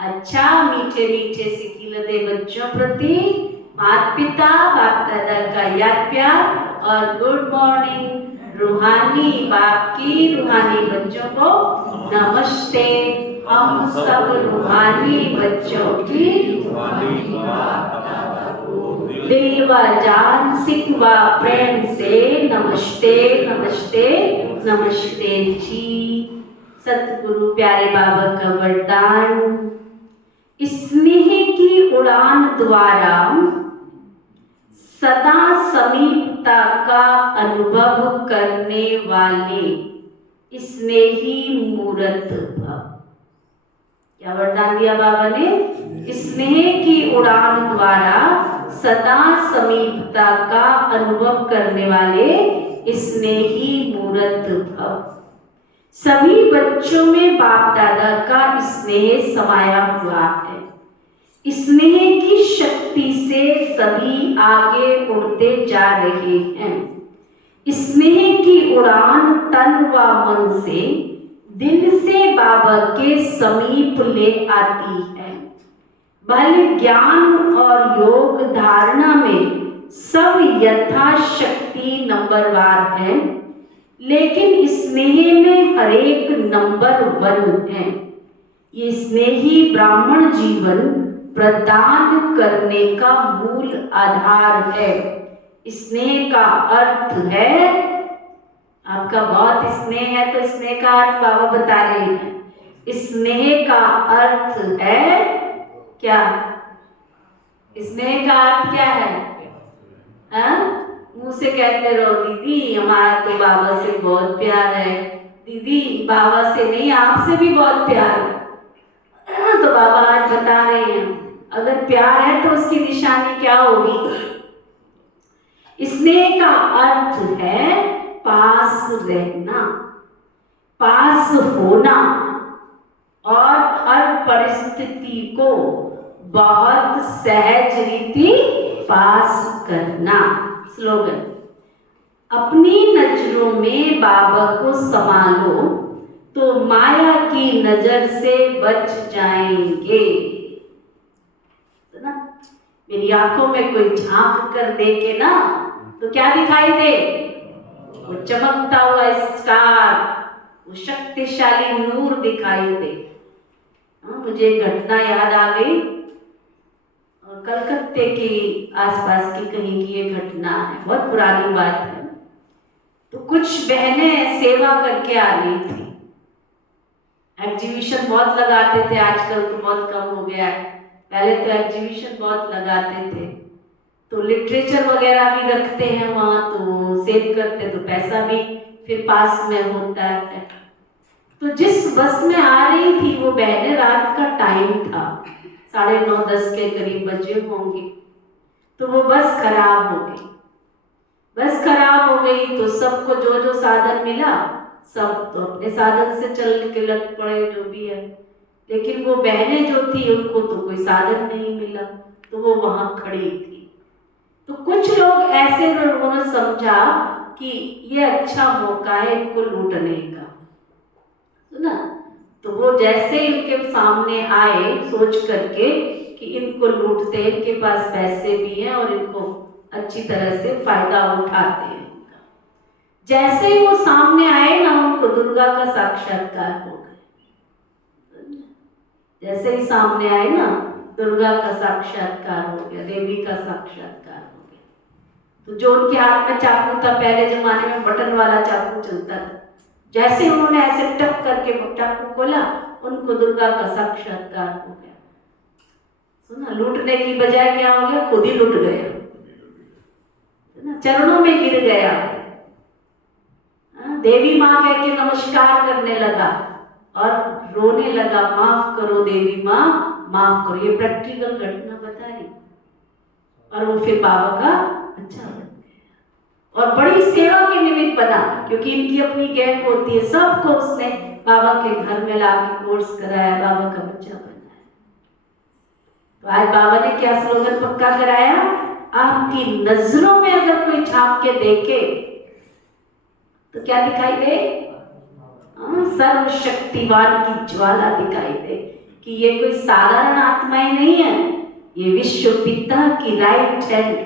अच्छा, मीठे मीठे सिकिलते बच्चों प्रति माता पिता बाप दादा का याद प्यार और गुड मॉर्निंग रूहानी बाप की रूहानी बच्चों को नमस्ते। हम सब रूहानी बच्चों की दिल व जान सिख व प्रेम से नमस्ते नमस्ते नमस्ते जी। सतगुरु प्यारे बाबा का वरदान, स्नेह की उड़ान द्वारा सदा समीपता का अनुभव करने वाले स्नेही मूर्त भव। क्या वरदान दिया बाबा ने? स्नेह की उड़ान द्वारा सदा समीपता का अनुभव करने वाले स्नेही मूर्त भव। सभी बच्चों में बाप दादा का स्नेह समाया हुआ है। स्नेह की शक्ति से सभी आगे उड़ते जा रहे हैं। स्नेह की उड़ान तन व मन से, दिल से बाबा के समीप ले आती है। बल ज्ञान और योग धारणा में सब यथाशक्ति नंबरवार है, लेकिन स्नेह में हरेक नंबर 1 है। ये स्नेही ब्राह्मण जीवन प्रदान करने का मूल आधार है। स्नेह का अर्थ है, आपका बहुत स्नेह है तो स्नेह का अर्थ बाबा बता रहे हैं। स्नेह का अर्थ है क्या? स्नेह का अर्थ क्या है? मुंह से कहते रहो दीदी हमारा तो बाबा से बहुत प्यार है, दीदी बाबा से नहीं आपसे भी बहुत प्यार है। तो बाबा आज बता रहे हैं अगर प्यार है तो उसकी निशानी क्या होगी? स्नेह का अर्थ है पास रहना, पास होना और हर परिस्थिति को बहुत सहज रीति पास करना। स्लोगन, अपनी नजरों में बाबा को संभालो तो माया की नजर से बच जाएंगे। ना, मेरी आंखों में कोई झांक कर देखे ना तो क्या दिखाई दे? वो चमकता हुआ स्टार, वो शक्तिशाली नूर दिखाई दे। मुझे एक घटना याद आ गई, कलकत्ते की आसपास की कहीं की ये घटना है, बहुत पुरानी बात है। तो कुछ बहनें सेवा करके आ रही थी, एग्जीबिशन बहुत लगाते थे, आजकल तो बहुत कम हो गया है, पहले तो एग्जीबिशन बहुत लगाते थे। तो लिटरेचर वगैरह भी रखते हैं वहाँ, तो सेल करते तो पैसा भी फिर पास में होता है। तो जिस बस में आ रही थी वो बहनें, रात का टाइम था, 9:30 के करीब बजे होंगे, तो वो बस खराब हो गई। बस खराब हो गई तो सबको जो जो साधन मिला सब तो अपने साधन से चल के लग पड़े, जो भी है। लेकिन वो बहनें जो थी उनको तो कोई साधन नहीं मिला, तो वो वहां खड़ी थी। तो कुछ लोग ऐसे लोगों ने समझा कि ये अच्छा मौका है इनको लूटने का, ना। तो वो जैसे इनके सामने आए सोच करके कि इनको लूटते, इनके पास पैसे भी हैं और इनको अच्छी तरह से फायदा उठाते हैं इनका। जैसे ही वो सामने आए ना, उनको दुर्गा का साक्षात्कार हो गया। जैसे ही सामने आए ना, दुर्गा का साक्षात्कार हो गया, देवी का साक्षात्कार हो गया। तो जो उनके हाथ में चाकू था, पहले जमाने में बटन वाला चाकू चलता था, जैसे उन्होंने ऐसे टक करके चाकू खोला, उनको दुर्गा का साक्षात्कार हो गया। सुना, लूटने की बजाय क्या हो गया, खुद ही लुट गया, चरणों में गिर गया। देवी माँ कह के नमस्कार करने लगा और रोने लगा, माफ करो देवी माँ, माफ करो। ये प्रैक्टिकल घटना बता रही। और वो फिर बाबा का अच्छा बन गया और बड़ी सेवा के निमित्त बना, क्योंकि इनकी अपनी गैंग होती है, सबको उसने बाबा के घर में लाके कोर्स कराया, बाबा का बच्चा बनाया। तो आज बाबा ने क्या स्लोगन पक्का कराया, आपकी नजरों में अगर कोई झांक के देखे तो क्या दिखाई दे, सर्वशक्तिवान की ज्वाला दिखाई दे, कि ये कोई साधारण आत्माएं नहीं है, ये विश्व पिता की राइट हैंड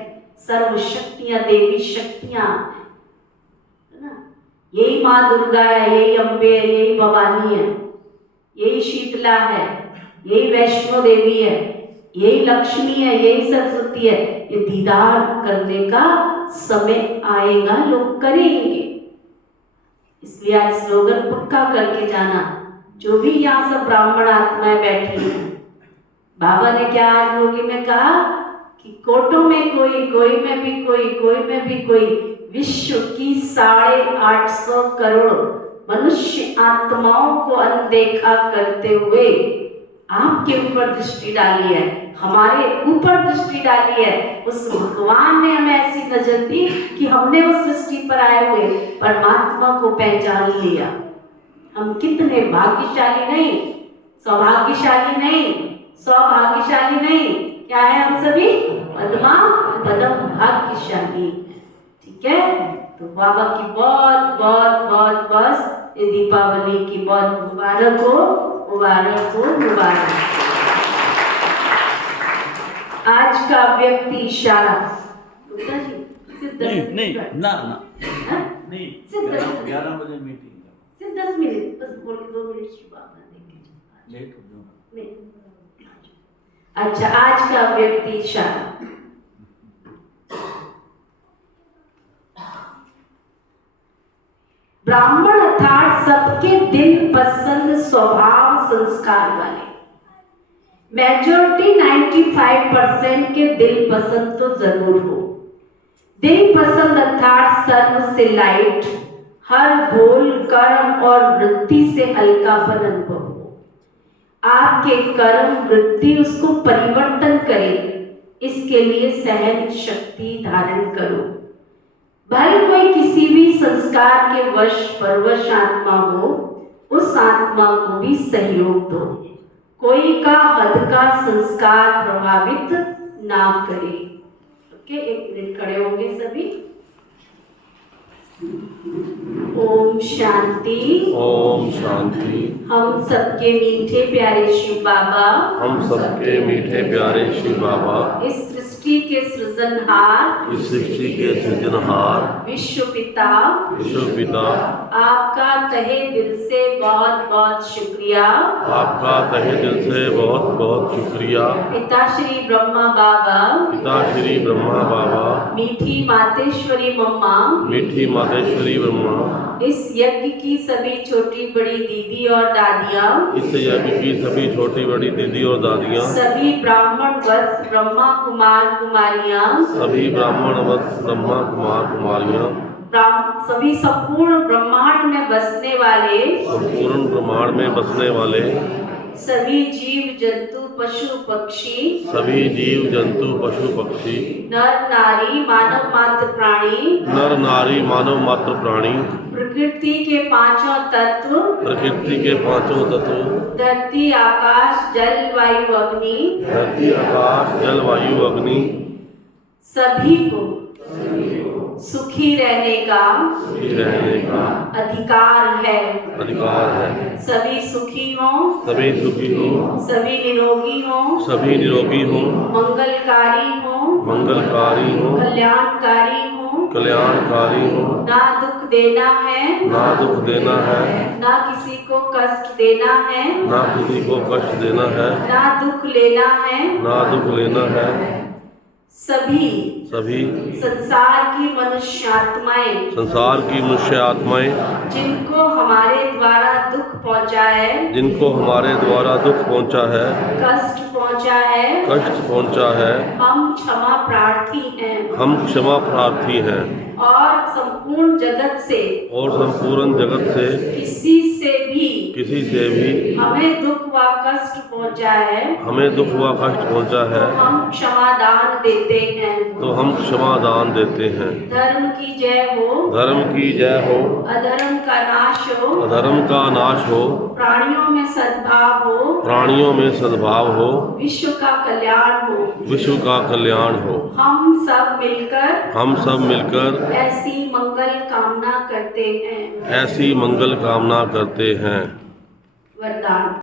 सर्वशक्तियां, देवी शक्तियां है ना। यही माँ दुर्गा है, यही अम्बे है, यही भवानी है, यही शीतला है, यही वैष्णो देवी है, यही लक्ष्मी है, यही सरस्वती है। ये दीदार करने का समय आएगा, लोग करेंगे। इसलिए आज स्लोगन पक्का करके जाना, जो भी यहाँ सब ब्राह्मण आत्माएं बैठी हैं। बाबा ने क्या आज योगी में कहा कि कोटों में कोई, कोई में भी कोई, कोई में भी कोई, विश्व की 850 करोड़ मनुष्य आत्माओं को अनदेखा करते हुए आपके ऊपर दृष्टि डाली है, हमारे ऊपर दृष्टि डाली है। उस भगवान ने हमें ऐसी नजर दी कि हमने उस सृष्टि पर आए हुए परमात्मा को पहचान लिया। हम कितने भाग्यशाली नहीं, सौभाग्यशाली नहीं, सौभाग्यशाली नहीं, क्या है हम सभी पद्मा पदम भाग्यशाली, ठीक है। तो बाबा की बहुत बहुत बहुत बस ये दीपावली की बहुत मुबारक हो, मुबारक हो, मुबारक। आज का व्यक्ति इशारा नहीं ना नहीं, 11 बजे मीटिंग, सिर्फ 10 मिनट बस, बोल के 2 मिनट शुरुआत देंगे, लेट हो जाओ नहीं। अच्छा, आज का व्यक्ति इशारा, ब्राह्मण अर्थात सबके दिल पसंद स्वभाव संस्कार वाले। मेजॉरिटी 95% के दिल पसंद तो जरूर हो। दिल पसंद अर्थात सर्व से लाइट, हर बोल कर्म और वृत्ति से हल्कापन अनुभव हो। आपके कर्म वृत्ति उसको परिवर्तन करे, इसके लिए सहन शक्ति धारण करो। भले कोई किसी भी संस्कार के वश परवश आत्मा हो, उस आत्मा को भी सहयोग दो। कोई का हद का संस्कार प्रभावित ना करे। ओके, 1 मिनट खड़े होंगे सभी। ओम शांति, ओम शांति। हम सबके मीठे प्यारे शिव बाबा, हम सबके मीठे प्यारे शिव बाबा, इस सृष्टि के सृजनहार, इस सृष्टि के सृजनहार, सृजनहार विश्व पिता विश्व पिता आपका तहे दिल से बहुत बहुत शुक्रिया। आपका तहे दिल से बहुत बहुत शुक्रिया। पिता श्री ब्रह्मा बाबा, पिता श्री ब्रह्मा बाबा, मीठी मातेश्वरी मम्मा, मीठी मातेश्वरी ब्रह्मा, इस यज्ञ की सभी छोटी बड़ी दीदी और दादियाँ, इस यज्ञ की सभी छोटी बड़ी दीदी और दादियाँ, सभी ब्राह्मण वत्स ब्रह्मा कुमार कुमारियाँ, सभी ब्राह्मण वत्स ब्रह्मा कुमार कुमारियाँ, सभी संपूर्ण ब्रह्मांड में बसने वाले, संपूर्ण ब्रह्मांड में बसने वाले, सभी जीव जंतु पशु पक्षी, सभी जीव जंतु पशु पक्षी, नर नारी मानव मात्र प्राणी, नर नारी मानव मात्र प्राणी, प्रकृति के पांचों तत्व, प्रकृति के पांचों तत्व, धरती आकाश जल वायु अग्नि, धरती आकाश जल वायु अग्नि, सभी को सुखी रहने का सुखी रहने का अधिकार है। अधिकार है। सभी सुखी हों, सभी सुखी हो, सभी निरोगी हों, सभी निरोगी हो, मंगलकारी हों, मंगलकारी हो, कल्याणकारी हों, कल्याणकारी हो, ना दुख देना है, ना दुख देना है, ना किसी को कष्ट देना है, ना किसी को कष्ट देना है, ना दुख लेना है। ना दुख लेना है। सभी सभी संसार की मनुष्य आत्माएं, संसार की मनुष्य आत्माएं, जिनको हमारे द्वारा दुख पहुंचा है, जिनको हमारे द्वारा दुख पहुंचा है, कष्ट पहुंचा है, कष्ट पहुंचा है, हम क्षमा प्रार्थी हैं हम क्षमा प्रार्थी हैं और संपूर्ण जगत से, और संपूर्ण जगत से किसी से भी हमें दुख व कष्ट पहुंचा है, हमें दुख व कष्ट पहुंचा है, हम क्षमादान देते हैं। तो हम क्षमादान देते हैं। धर्म की जय हो, धर्म की जय हो, अधर्म का नाश हो, अधर्म का नाश हो, प्राणियों में सद्भाव हो, प्राणियों में सद्भाव हो, विश्व का कल्याण हो। विश्व का कल्याण हो। हम सब मिलकर ऐसी मंगल कामना करते हैं। ऐसी मंगल कामना करते हैं। वरदान।